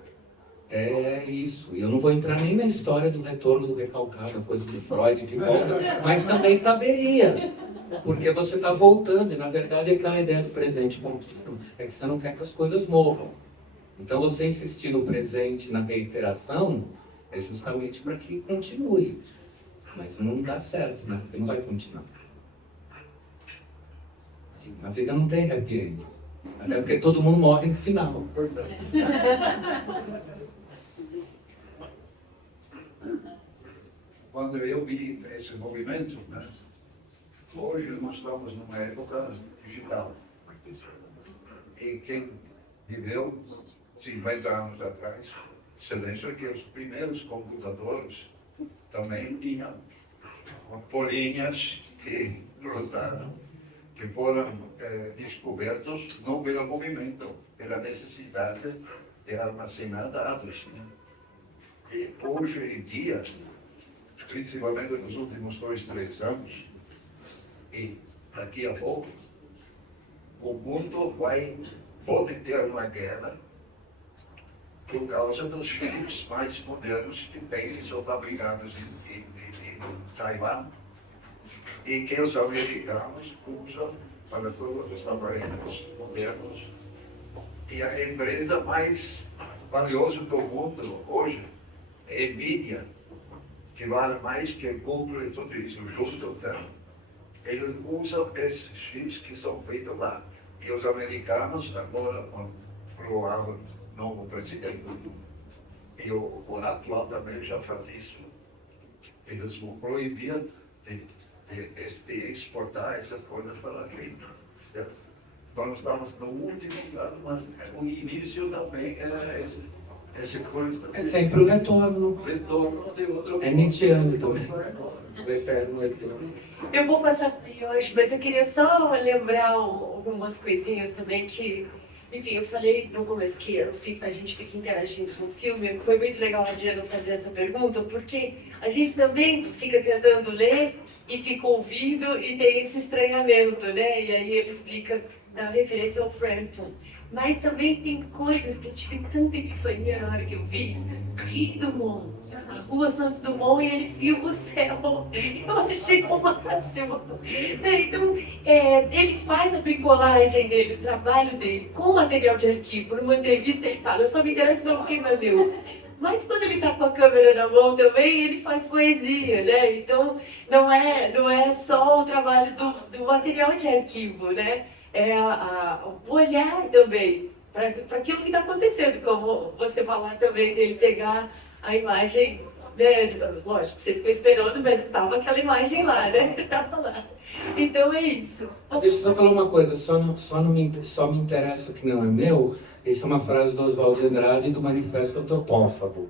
é isso. E eu não vou entrar nem na história do retorno do recalcado, a coisa de Freud que volta, mas também caberia. Porque você está voltando, e na verdade aquela ideia do presente contínuo é que você não quer que as coisas morram. Então você insistir no presente, na reiteração, é justamente para que continue. Mas não dá certo, né? Porque não vai continuar. A vida não tem happy end. Até porque todo mundo morre no final. Quando eu vi esse movimento, né? Hoje nós estamos numa época digital. E quem viveu 50 anos atrás se lembra que os primeiros computadores também tinham folhinhas que rodaram, que foram descobertos não pelo movimento, pela necessidade de armazenar dados. Né? E hoje em dia, principalmente nos últimos 2, 3 anos, e daqui a pouco, o mundo pode ter uma guerra por causa dos chips mais modernos que tem, que são fabricados em Taiwan e que os americanos usam para todos os aparelhos modernos. E a empresa mais valiosa do mundo hoje é a Nvidia, que vale mais que Google e tudo isso junto. Tá? Eles usam esses chips que são feitos lá. E os americanos agora provaram novo presidente, e o atual também já faz isso. Eles vão proibir de exportar essas coisas para a China. Então, nós estamos no último lugar, mas o início também era esse coisa. É sempre o retorno. Retorno de outro. É Nietzscheano também. O eterno retorno. Eu vou passar para o hoje, mas eu queria só lembrar algumas coisinhas também que, enfim, eu falei no começo que a gente fica interagindo com o filme. Foi muito legal a Diana fazer essa pergunta, porque a gente também fica tentando ler e fica ouvindo e tem esse estranhamento, né? E aí ele explica da referência ao Frampton. Mas também tem coisas que eu tive tanta epifania na hora que eu vi. Rio Dumont, a Rua Santos Dumont, e ele filma o céu. Eu achei o máximo. Então, ele faz a bricolagem dele, o trabalho dele, com material de arquivo. Numa entrevista ele fala, eu só me interesso pelo que é meu. Mas quando ele está com a câmera na mão também, ele faz poesia, né? Então, não é só o trabalho do material de arquivo, né? É o olhar também para aquilo que está acontecendo, como você falar também dele pegar a imagem, né? Lógico, você ficou esperando, mas estava aquela imagem lá, né? Estava lá. Então é isso. Deixa eu só falar uma coisa, só me interessa o que não é meu. Isso é uma frase do Oswald de Andrade do Manifesto Antropófago.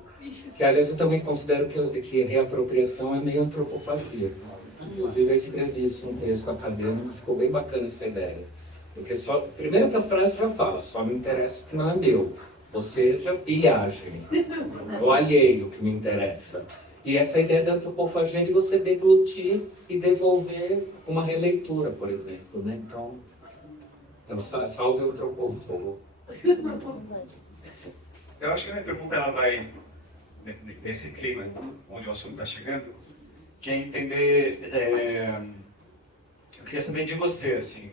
Que, aliás, eu também considero que reapropriação é meio antropofagia. Inclusive, eu escrevi isso num texto acadêmico, ficou bem bacana essa ideia. Porque primeiro que a frase já fala, só me interessa o que não é meu. Ou seja, pilhagem. O alheio que me interessa. E essa ideia da antropofagia é de você deglutir e devolver uma releitura, por exemplo. Né? Então, salve o antropófago. Eu acho que a minha pergunta ela vai nesse clima onde o assunto está chegando, que é entender. Eu queria saber de você, assim,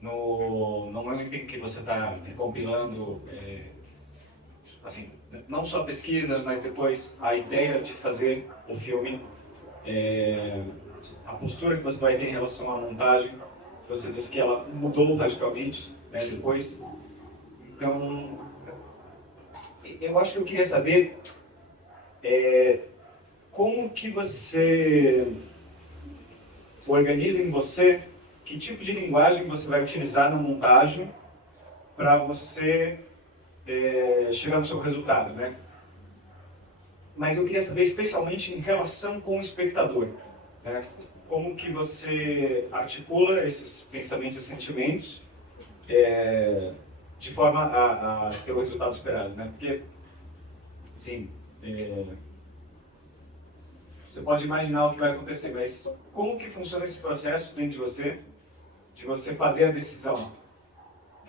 no momento em que você está recompilando, assim, não só a pesquisa, mas depois a ideia de fazer o filme, a postura que você vai ter em relação à montagem. Você disse que ela mudou radicalmente, né, depois. Então, eu acho que eu queria saber como que você organiza em você, que tipo de linguagem você vai utilizar na montagem para você chegar no seu resultado, né? Mas eu queria saber especialmente em relação com o espectador, né? Como que você articula esses pensamentos e sentimentos de forma a ter o resultado esperado, né? Porque, sim, você pode imaginar o que vai acontecer, mas como que funciona esse processo dentro de você fazer a decisão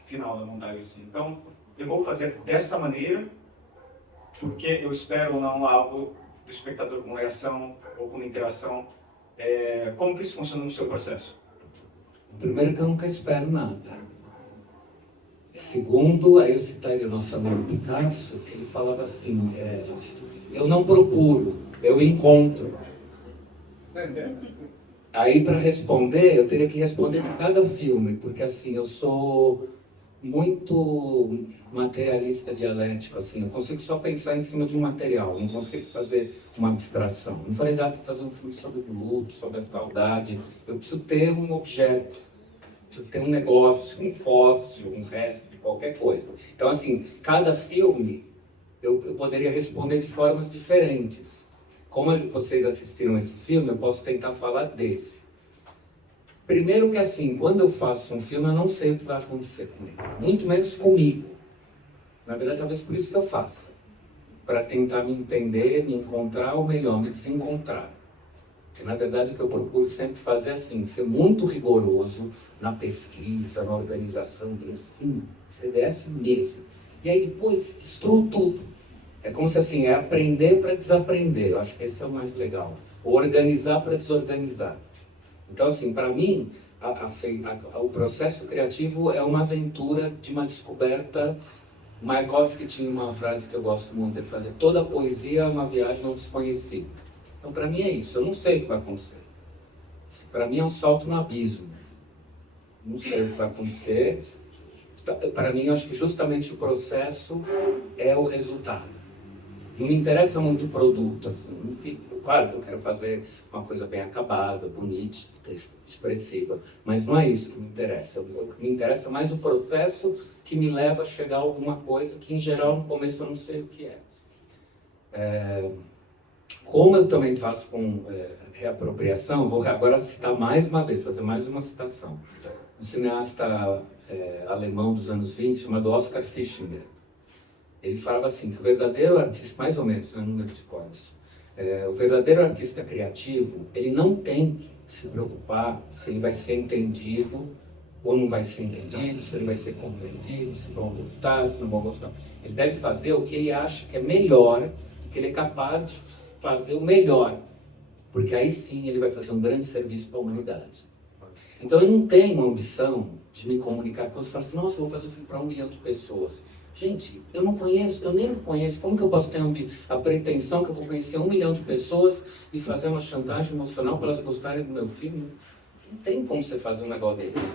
final da montagem, assim? Então, eu vou fazer dessa maneira, porque eu espero ou não algo do espectador com reação ou com interação. Como que isso funciona no seu processo? Primeiro que eu nunca espero nada. Segundo, aí eu citaria o nosso amigo Picasso, que ele falava assim, eu não procuro, eu encontro. Aí para responder, eu teria que responder de cada filme, porque assim, eu sou muito materialista dialético, assim, eu consigo só pensar em cima de um material, não consigo fazer uma abstração. Não falei exato fazer um filme sobre o luto, sobre a saudade, eu preciso ter um objeto, preciso ter um negócio, um fóssil, um resto de qualquer coisa. Então assim, cada filme eu poderia responder de formas diferentes. como vocês assistiram esse filme, eu posso tentar falar desse. Primeiro que assim, quando eu faço um filme, eu não sei o que vai acontecer comigo. Muito menos comigo. Na verdade, talvez por isso que eu faça. Para tentar me entender, me encontrar, ou melhor, me desencontrar. Porque, na verdade, o que eu procuro sempre fazer é assim, ser muito rigoroso na pesquisa, na organização, assim, CDF mesmo. E aí depois destruo tudo. É como se assim, é aprender para desaprender. Eu acho que esse é o mais legal. Ou organizar para desorganizar. Então, assim, para mim, o processo criativo é uma aventura de uma descoberta. Mayakovsky tinha uma frase que eu gosto muito, ele fazia: toda poesia é uma viagem ao desconhecido. Então, para mim é isso, eu não sei o que vai acontecer. Para mim é um salto no abismo. Não sei o que vai acontecer. Para mim, eu acho que justamente o processo é o resultado. Não me interessa muito o produto, assim. Não fico, claro que eu quero fazer uma coisa bem acabada, bonita, expressiva, mas não é isso que me interessa. Me interessa mais o processo que me leva a chegar a alguma coisa que, em geral, no começo eu não sei o que é. Como eu também faço com reapropriação, vou agora citar mais uma vez, fazer mais uma citação. Um cineasta alemão dos anos 20, chamado Oskar Fischinger. Ele falava assim, que o verdadeiro artista, mais ou menos, no número de cores, o verdadeiro artista criativo, ele não tem que se preocupar se ele vai ser entendido ou não vai ser entendido, se ele vai ser compreendido, se vão gostar, se não vão gostar. Ele deve fazer o que ele acha que é melhor, que ele é capaz de fazer o melhor, porque aí sim ele vai fazer um grande serviço para a humanidade. Então eu não tenho uma ambição de me comunicar com outros e falar assim, nossa, eu vou fazer um filme para 1 milhão de pessoas. Gente, eu não conheço, eu nem me conheço. Como que eu posso ter a pretensão que eu vou conhecer 1 milhão de pessoas e fazer uma chantagem emocional para elas gostarem do meu filme? Não tem como você fazer um negócio desse.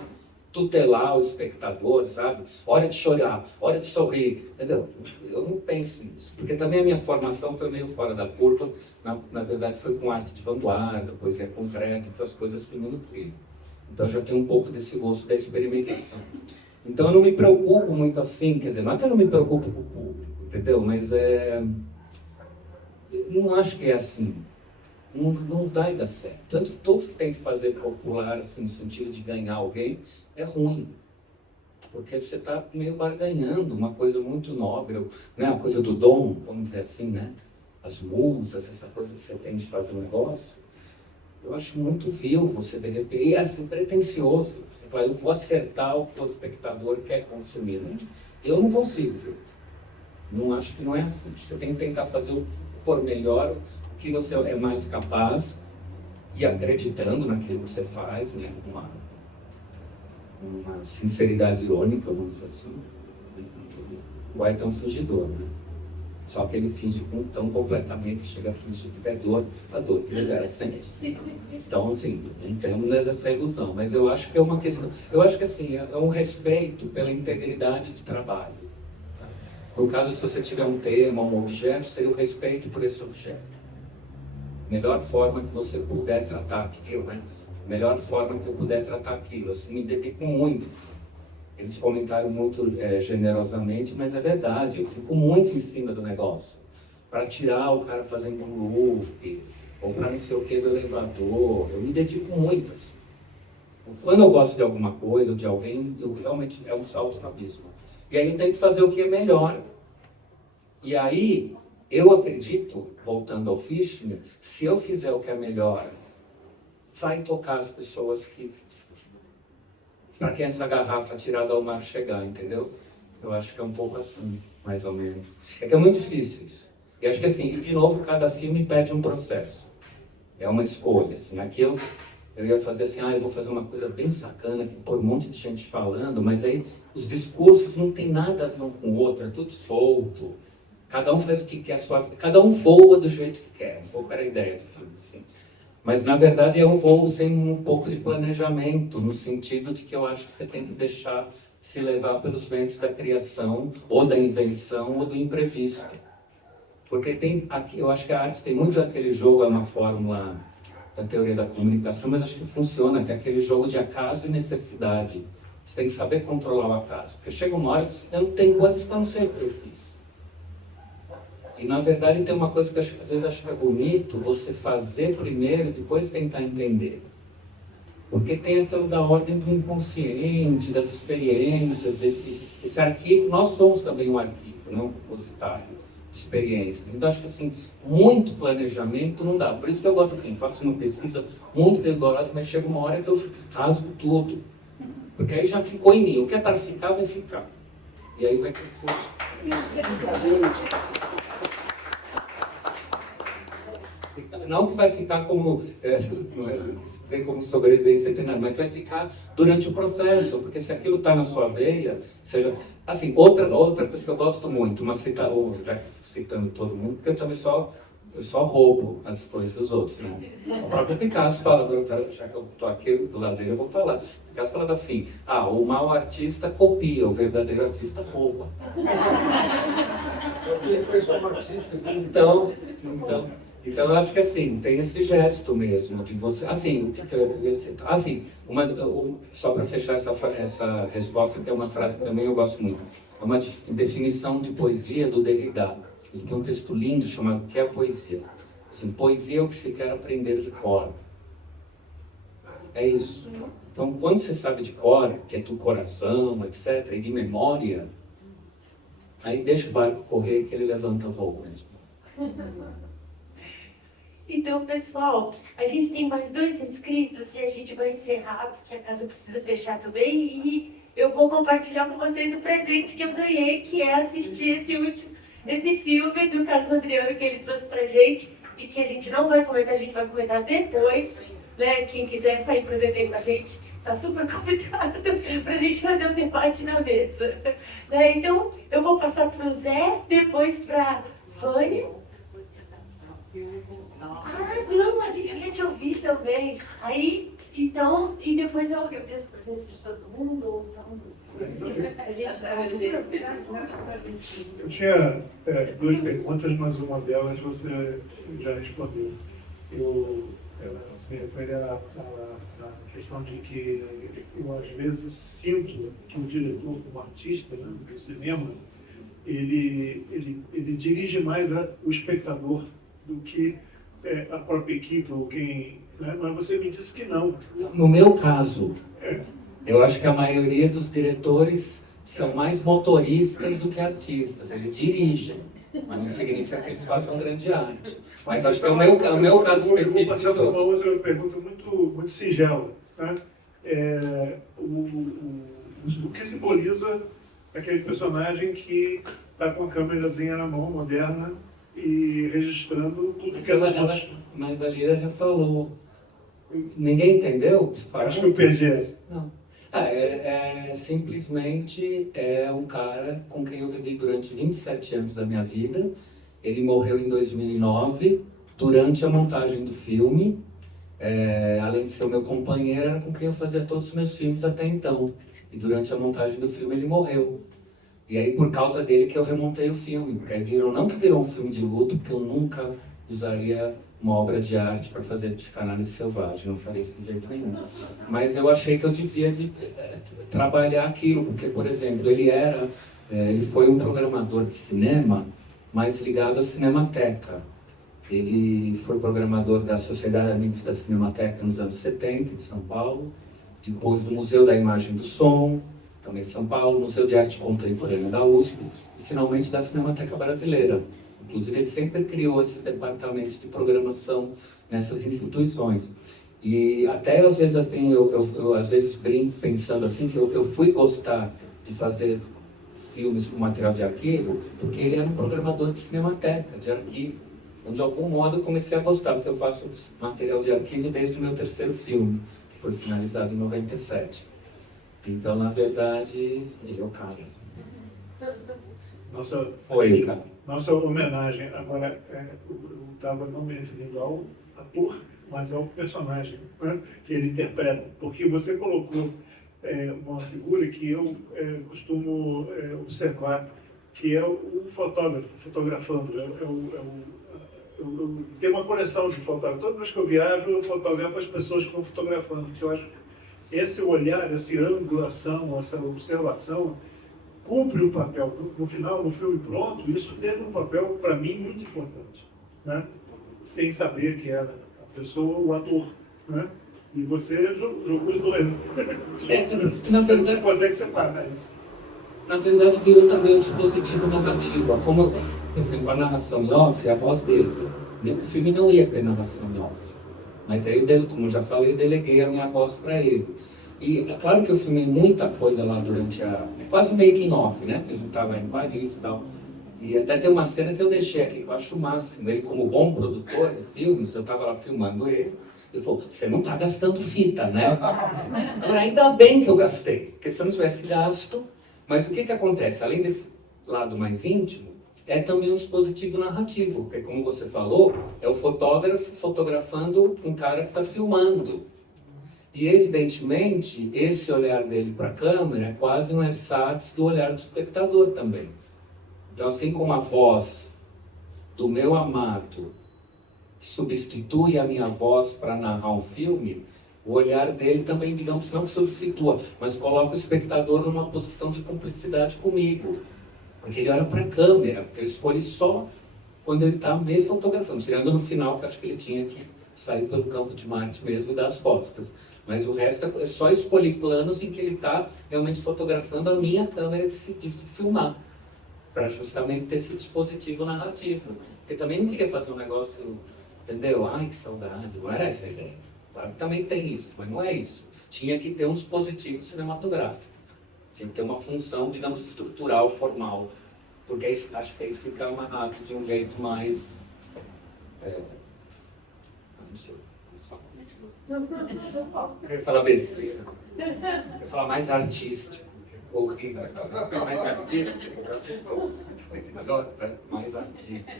Tutelar o espectador, sabe? Hora de chorar, hora de sorrir, entendeu? Eu não penso nisso. Porque também a minha formação foi meio fora da curva. Na verdade, foi com arte de vanguarda, poesia concreta, foi as coisas que me nutriram. Então, eu já tenho um pouco desse gosto da experimentação. Então eu não me preocupo muito assim, quer dizer, não é que eu não me preocupo com o público, entendeu? Mas não acho que é assim. Não vai dar certo. Tanto que todos que tentam fazer popular, assim, no sentido de ganhar alguém, é ruim. Porque você está meio barganhando uma coisa muito nobre, né? A coisa do dom, vamos dizer assim, né? As musas, essa coisa que você tem de fazer um negócio. Eu acho muito vil você, de repente, e assim, pretencioso. Você fala, eu vou acertar o que o espectador quer consumir. Né? Eu não consigo, viu? Não acho que não é assim. Você tem que tentar fazer o que for melhor, o que você é mais capaz, e acreditando naquilo que você faz, né? Uma sinceridade irônica, vamos dizer assim. O White é um fingidor, né? Só que ele finge tão completamente que chega a fingir que é dor, a dor que ele era sempre. Então, assim, não temos essa ilusão, mas eu acho que é uma questão, eu acho que assim, é um respeito pela integridade do trabalho. Tá? No caso, se você tiver um tema, um objeto, seria o respeito por esse objeto. Melhor forma que você puder tratar aquilo, né? Melhor forma que eu puder tratar aquilo, assim, me dedico muito. Eles comentaram muito generosamente, mas é verdade, eu fico muito em cima do negócio. Para tirar o cara fazendo um loop, ou para não sei o que do elevador, eu me dedico muito. Assim. Quando eu gosto de alguma coisa ou de alguém, eu realmente é um salto no abismo. E aí eu tenho que fazer o que é melhor. E aí, eu acredito, voltando ao Fischinger, se eu fizer o que é melhor, vai tocar as pessoas que... Para quem essa garrafa tirada ao mar chegar, entendeu? Eu acho que é um pouco assim, mais ou menos. É que é muito difícil isso. E acho que assim, de novo, cada filme pede um processo. É uma escolha, assim. Aqui eu ia fazer assim, eu vou fazer uma coisa bem sacana, que por um monte de gente falando, mas aí os discursos não tem nada a ver um com o outro, é tudo solto. Cada um faz o que quer, cada um voa do jeito que quer. Um pouco era a ideia do filme, assim. Mas, na verdade, é um voo sem um pouco de planejamento, no sentido de que eu acho que você tem que deixar se levar pelos ventos da criação, ou da invenção, ou do imprevisto. Porque tem, aqui, eu acho que a arte tem muito daquele jogo, é uma fórmula da teoria da comunicação, mas acho que funciona, que é aquele jogo de acaso e necessidade. Você tem que saber controlar o acaso. Porque chega uma hora, eu não tenho coisas que eu não sei o que eu fiz. E, na verdade, tem uma coisa que às vezes acho que é bonito, você fazer primeiro e depois tentar entender. Porque tem aquilo da ordem do inconsciente, das experiências, esse arquivo. Nós somos também um arquivo, não um repositório de experiências. Então, acho que, assim, muito planejamento não dá. Por isso que eu gosto, assim, faço uma pesquisa muito rigorosa, mas chega uma hora que eu rasgo tudo. Porque aí já ficou em mim. O que é para ficar, vai ficar. E aí vai ter tudo. Não que vai ficar como, dizer como sobrevivência eterna, mas vai ficar durante o processo, porque se aquilo está na sua veia, seja... Assim, outra coisa que eu gosto muito, já citando todo mundo, porque eu também só roubo as coisas dos outros, né? O próprio Picasso fala, já que eu estou aqui do lado dele, eu vou falar. Picasso falava assim, o mau artista copia, o verdadeiro artista rouba. Ele foi só um artista. Então, eu acho que assim, tem esse gesto mesmo de você. Assim, o que eu ia citar? Assim, só para fechar essa resposta, que é uma frase que também eu gosto muito. É uma definição de poesia do Derrida. Ele tem um texto lindo chamado O que é poesia? Assim, poesia é o que se quer aprender de cor. É isso. Então, quando você sabe de cor, que é do coração, etc., e de memória, aí deixa o barco correr que ele levanta voo mesmo. Então, pessoal, a gente tem mais 2 inscritos e a gente vai encerrar, porque a casa precisa fechar também. E eu vou compartilhar com vocês o presente que eu ganhei, que é assistir esse filme do Carlos Adriano que ele trouxe pra gente e que a gente não vai comentar, a gente vai comentar depois, né? Quem quiser sair para beber com a gente, tá super convidado pra gente fazer um debate na mesa. Né? Então, eu vou passar pro Zé, depois pra Fanny. Não, a gente quer te ouvir também. Aí, então, e depois eu agradeço a presença de todo mundo. A gente Eu tinha 2 perguntas, mas uma delas você já respondeu. Foi a questão de que eu, às vezes, sinto que o diretor, como artista, né, do cinema, ele dirige mais o espectador do que a própria equipe ou quem... Né? Mas você me disse que não. No meu caso, eu acho que a maioria dos diretores são mais motoristas do que artistas. Eles dirigem, mas não significa que eles façam grande arte. Mas acho que é o meu caso específico. Eu vou passar para uma outra pergunta muito singela. Né? O que simboliza aquele personagem que está com a câmerazinha na mão, moderna, e registrando tudo que ela... Mas a Lira já falou. Ninguém entendeu? Acho que eu perdi essa. Não. Simplesmente é um cara com quem eu vivi durante 27 anos da minha vida. Ele morreu em 2009, durante a montagem do filme. Além de ser o meu companheiro, era com quem eu fazia todos os meus filmes até então. E durante a montagem do filme ele morreu. E aí, por causa dele, que eu remontei o filme. Porque não que virou um filme de luto, porque eu nunca usaria uma obra de arte para fazer psicanálise selvagem, não faria isso de jeito nenhum. Mas eu achei que eu devia trabalhar aquilo, porque, por exemplo, ele foi um programador de cinema, mas ligado à Cinemateca. Ele foi programador da Sociedade Amigos da Cinemateca nos anos 70, em São Paulo, depois do Museu da Imagem e do Som, também em São Paulo, Museu de Arte Contemporânea da USP, e finalmente da Cinemateca Brasileira. Inclusive, ele sempre criou esses departamentos de programação nessas instituições. E até, às vezes, assim, eu às vezes brinco pensando assim, que eu fui gostar de fazer filmes com material de arquivo, porque ele era um programador de cinemateca, de arquivo. Então, de algum modo, eu comecei a gostar, porque eu faço material de arquivo desde o meu 3º filme, que foi finalizado em 97. Então, na verdade, eu, cara... Nossa homenagem, agora, eu estava não me referindo ao ator, mas ao personagem, né, que ele interpreta. Porque você colocou uma figura que eu costumo observar, que é o fotógrafo, fotografando. Eu tenho uma coleção de fotógrafos. Toda vez que eu viajo, eu fotografo as pessoas que estão fotografando. Porque eu acho que esse olhar, essa angulação, essa observação, cumpre o papel. No final, no filme pronto, isso teve um papel, para mim, muito importante, né? Sem saber que era a pessoa, o ator, né? E você jogou os dois. Na Você verdade, consegue separar isso. na verdade, virou também um dispositivo narrativo. Como, por exemplo, a narração em off é a voz dele. O filme não ia ter narração em off. Mas aí, como eu já falei, eu deleguei a minha voz para ele. E é claro que eu filmei muita coisa lá durante é quase um making off, né? Porque a gente estava em Paris e tal. E até tem uma cena que eu deixei aqui, que eu acho o máximo. Ele, como bom produtor de filmes, eu estava lá filmando ele. Ele falou, você não está gastando fita, né? Agora, ainda bem que eu gastei, porque se eu não tivesse gasto... Mas o que acontece? Além desse lado mais íntimo, é também um dispositivo narrativo, porque, como você falou, é o fotógrafo fotografando um cara que está filmando. E, evidentemente, esse olhar dele para a câmera é quase um ersatz do olhar do espectador também. Então, assim como a voz do meu amado substitui a minha voz para narrar um filme, o olhar dele também, digamos, não substitua, mas coloca o espectador numa posição de cumplicidade comigo. Porque ele olha para a câmera, porque eu escolho só quando ele está me fotografando, tirando no final, que acho que ele tinha que sair pelo campo de Marte mesmo e dar as costas. Mas o resto é só escolher planos em que ele está realmente fotografando a minha câmera decidiu filmar, para justamente ter esse dispositivo narrativo. Porque também não queria fazer um negócio, entendeu? Ai, que saudade, não era essa a ideia. Claro que também tem isso, mas não é isso. Tinha que ter um dispositivo cinematográfico. Tinha que ter uma função, digamos, estrutural, formal. Porque aí, acho que aí fica amarrado de um jeito mais... não sei. Eu ia falar besteira. Eu ia falar mais artístico. Horrível. Mais artístico. Mais artístico.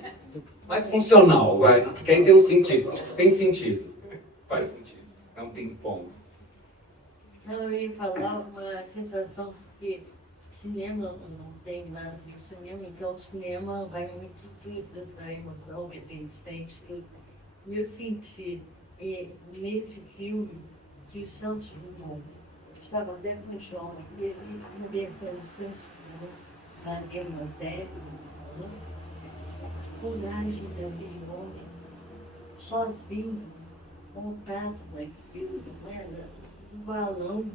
Mais funcional, vai. Porque aí tem um sentido. Tem sentido. Faz sentido. É um ping-pong. Eu ia falar uma sensação que cinema não tem nada no cinema, então o cinema vai muito tudo da emoção, a gente sente tudo. E eu senti nesse filme que o Santos Dumont estava dentro do João, e ele conversando o Santos Dumont na Guerra Série, coragem daquele homem, sozinho, contato com aquilo, um balão,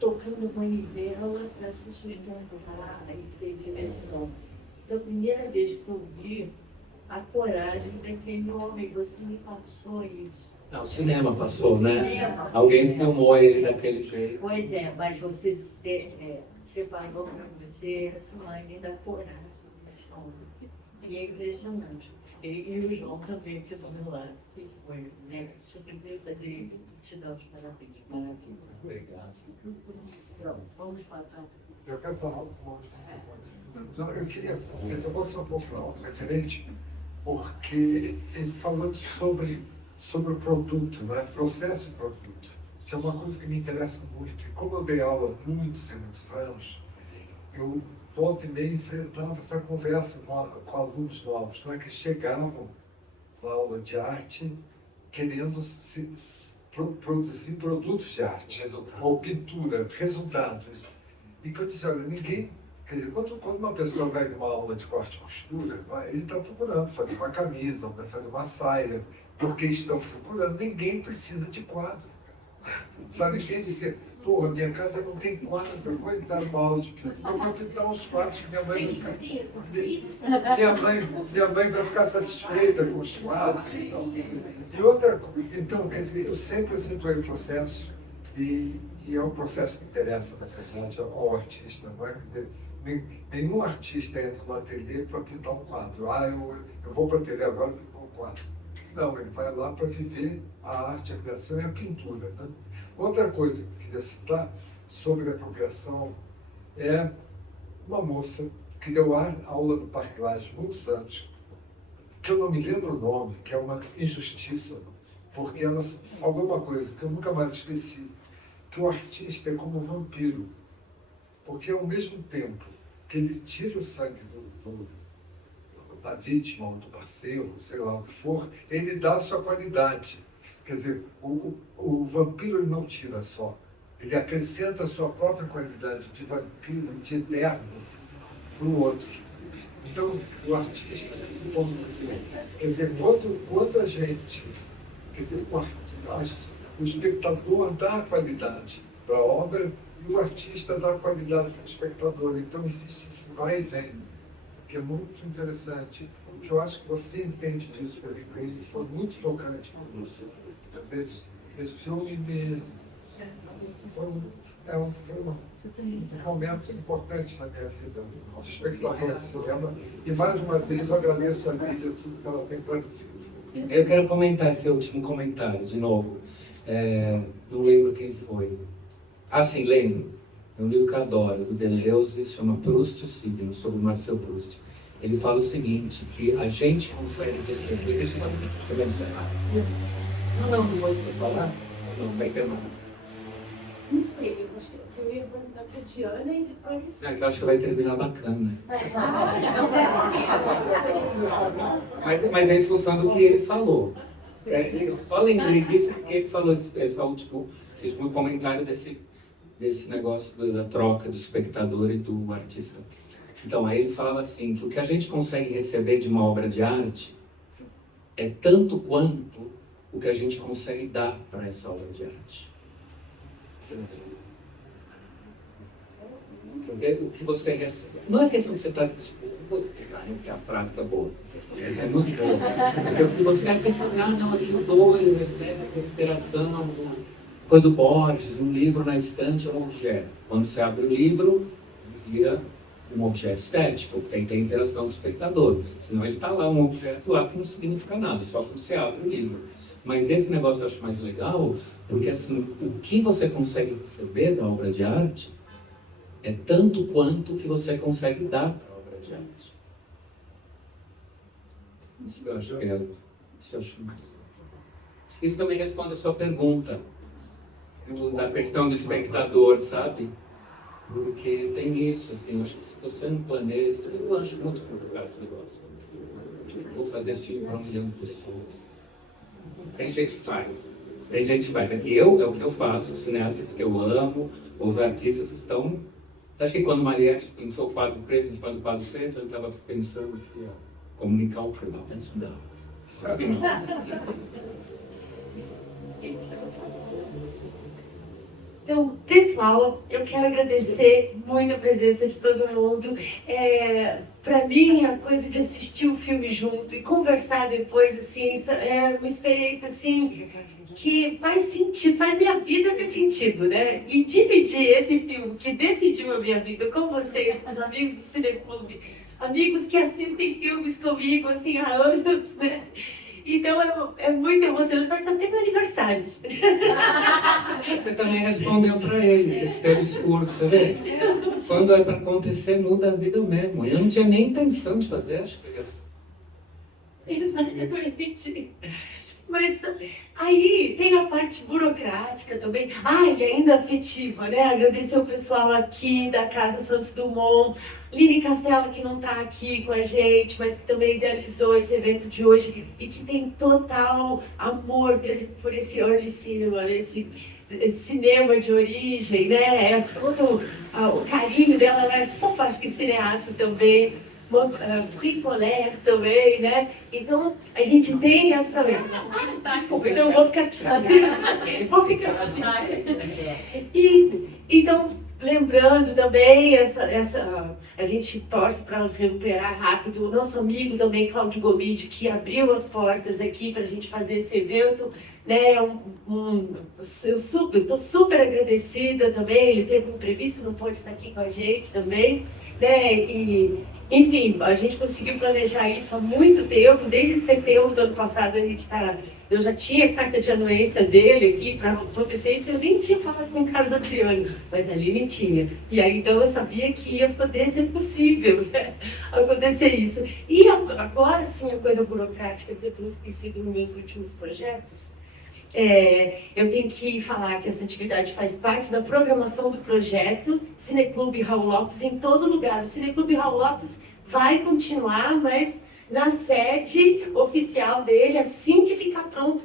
tocando manivela para se sustentar e ter direção. Da primeira vez que eu vi a coragem daquele homem, você me passou isso. Não, o cinema passou, O né? cinema. Alguém filmou ele daquele jeito. Pois é, mas você falou para você essa imagem da coragem desse homem. E é impressionante. E o João também, que do meu lado, que foi, né? Você podia fazer, te dar os parabéns. Maravilha. Obrigado. Então, vamos passar. Eu quero falar um pouco. Então, eu queria, eu vou ser um pouco referente, porque ele falando sobre o produto, né? Processo de produto, que é uma coisa que me interessa muito. E como eu dei aula há muitos e muitos anos, eu volta e meia enfrentava essa conversa com alunos novos, não é, que chegavam na aula de arte querendo produzir produtos de arte, ou pintura, resultados. E que eu disse, olha, ninguém... Quer dizer, quando uma pessoa vai numa aula de corte e costura, ele está procurando fazer uma camisa, vai fazer uma saia, porque estão procurando. Ninguém precisa de quadro. Sabe, ninguém dizer, porra, minha casa não tem quadro, eu vou entrar numa aula de pintura, eu vou pintar uns quadros que minha mãe vai ficar satisfeita com os quadros. E outra coisa, então, quer dizer, eu sempre acentuei o processo, e é um processo que interessa, na verdade, ao artista, não é? Quer dizer, nenhum artista entra no ateliê para pintar um quadro. Eu vou para o ateliê agora para pintar um quadro. Não, ele vai lá para viver a arte, a criação e a pintura. Né? Outra coisa que eu queria citar sobre a apropriação é uma moça que deu aula no Parque Lage há muitos anos, que eu não me lembro o nome, que é uma injustiça, porque ela falou uma coisa que eu nunca mais esqueci, que o artista é como um vampiro, porque ao mesmo tempo que ele tira o sangue da vítima ou do parceiro, sei lá o que for, ele dá a sua qualidade. Quer dizer, o vampiro ele não tira só, Ele acrescenta a sua própria qualidade de vampiro, de eterno, para o outro. Então, o artista, como você, quer dizer, quanto a gente, quer dizer, o espectador dá a qualidade para a obra e o artista dá a qualidade para o espectador. Então, existe esse vai e vem, que é muito interessante, que eu acho que você entende disso, ele foi muito tocante para você. Esse filme foi um momento importante na minha vida, nosso espectador de cinema. E mais uma vez eu agradeço a Lídia tudo que ela tem produzido. Eu quero comentar esse último comentário de novo. Não lembro quem foi. Sim, lembro. É um livro que eu adoro, do Deleuze, se chama Proust e o Signo, sobre Marcel Proust. Ele fala o seguinte, que a gente consegue perceber... Deixa eu encerrar. Não vou falar. Não vai ter mais. Não sei, eu acho que eu ia perguntar para a Diana e depois... Eu acho que vai terminar bacana. Mas é em função do que ele falou. Ele disse que ele falou esse último comentário desse negócio da troca do espectador e do artista. Então, aí ele falava assim, que o que a gente consegue receber de uma obra de arte é tanto quanto o que a gente consegue dar para essa obra de arte. Porque o que você recebe... Não é questão que você está... Vou explicar, porque a frase está boa. Essa é muito boa. Porque o que você é questão de... não, aqui eu dou, eu recebo a recuperação, coisa do Borges, um livro na estante é um objeto. Quando você abre o livro, vira um objeto estético, porque aí tem a interação do espectador. Senão ele está lá, um objeto lá que não significa nada, só quando você abre o livro. Mas esse negócio eu acho mais legal, porque assim, o que você consegue receber da obra de arte é tanto quanto o que você consegue dar para a obra de arte. Isso eu acho que isso eu acho muito interessante. Isso também responde a sua pergunta, da questão do espectador, sabe? Porque tem isso, assim, eu acho que se você não planeja, eu acho muito complicado esse negócio. Vou fazer esse filme para 1 milhão de pessoas. Tem gente que faz. Aqui é o que eu faço, os cineastas que eu amo, os artistas estão... Acho que quando Maria pensou o quadro preto, em cima do quadro preto, eu estava pensando que ia comunicar o que eu penso dela. Sabe, não? Então, pessoal, eu quero agradecer muito a presença de todo mundo. Para mim, a coisa de assistir o filme junto e conversar depois, assim, é uma experiência assim que faz sentido, faz minha vida ter sentido, né? E dividir esse filme que decidiu a minha vida com vocês, com os amigos do Cineclube, amigos que assistem filmes comigo assim há anos, né? Então é muito emocionante, vai estar até meu aniversário. Você também respondeu para ele, esse teu discurso, você vê? Quando é para acontecer, muda a vida mesmo. Eu não tinha nem intenção de fazer, acho que... Exatamente. Mas aí tem a parte burocrática também. E ainda afetiva, né? Agradecer o pessoal aqui da Casa Santos Dumont, Lini Castelo, que não está aqui com a gente, mas que também idealizou esse evento de hoje e que tem total amor por esse early cinema, esse cinema de origem, né? É todo o carinho dela, ela é acho que cineasta também. Bricolé também, né? Então, a gente tem essa... Desculpa, então eu vou ficar aqui. E, então, lembrando também, a gente torce para nos recuperar rápido. O nosso amigo também, Cláudio Gomide, que abriu as portas aqui para a gente fazer esse evento, né? Eu estou super agradecida também. Ele teve um imprevisto, não pôde estar aqui com a gente também, né? Enfim, a gente conseguiu planejar isso há muito tempo, desde setembro do ano passado eu já tinha carta de anuência dele aqui para acontecer isso, eu nem tinha falado com o Carlos Adriano, mas a Lili tinha. E aí então eu sabia que ia poder ser possível, né, acontecer isso. E agora sim a coisa burocrática que eu tenho esquecido nos meus últimos projetos. Eu tenho que falar que essa atividade faz parte da programação do projeto Cineclube Raul Lopes em todo lugar. O Cineclube Raul Lopes vai continuar, mas na sede oficial dele, assim que ficar pronto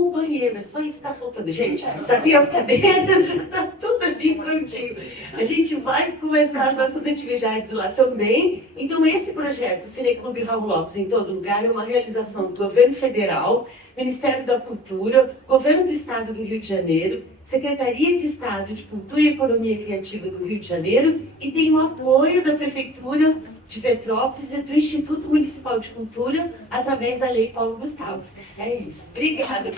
o banheiro, é só isso que está faltando. Gente, já tem as cadeiras, já está tudo ali prontinho. A gente vai começar as nossas atividades lá também. Então, esse projeto, Cineclube Raul Lopes em Todo Lugar, é uma realização do Governo Federal, Ministério da Cultura, Governo do Estado do Rio de Janeiro, Secretaria de Estado de Cultura e Economia Criativa do Rio de Janeiro e tem o apoio da Prefeitura de Petrópolis e do Instituto Municipal de Cultura através da Lei Paulo Gustavo. É isso. Obrigada.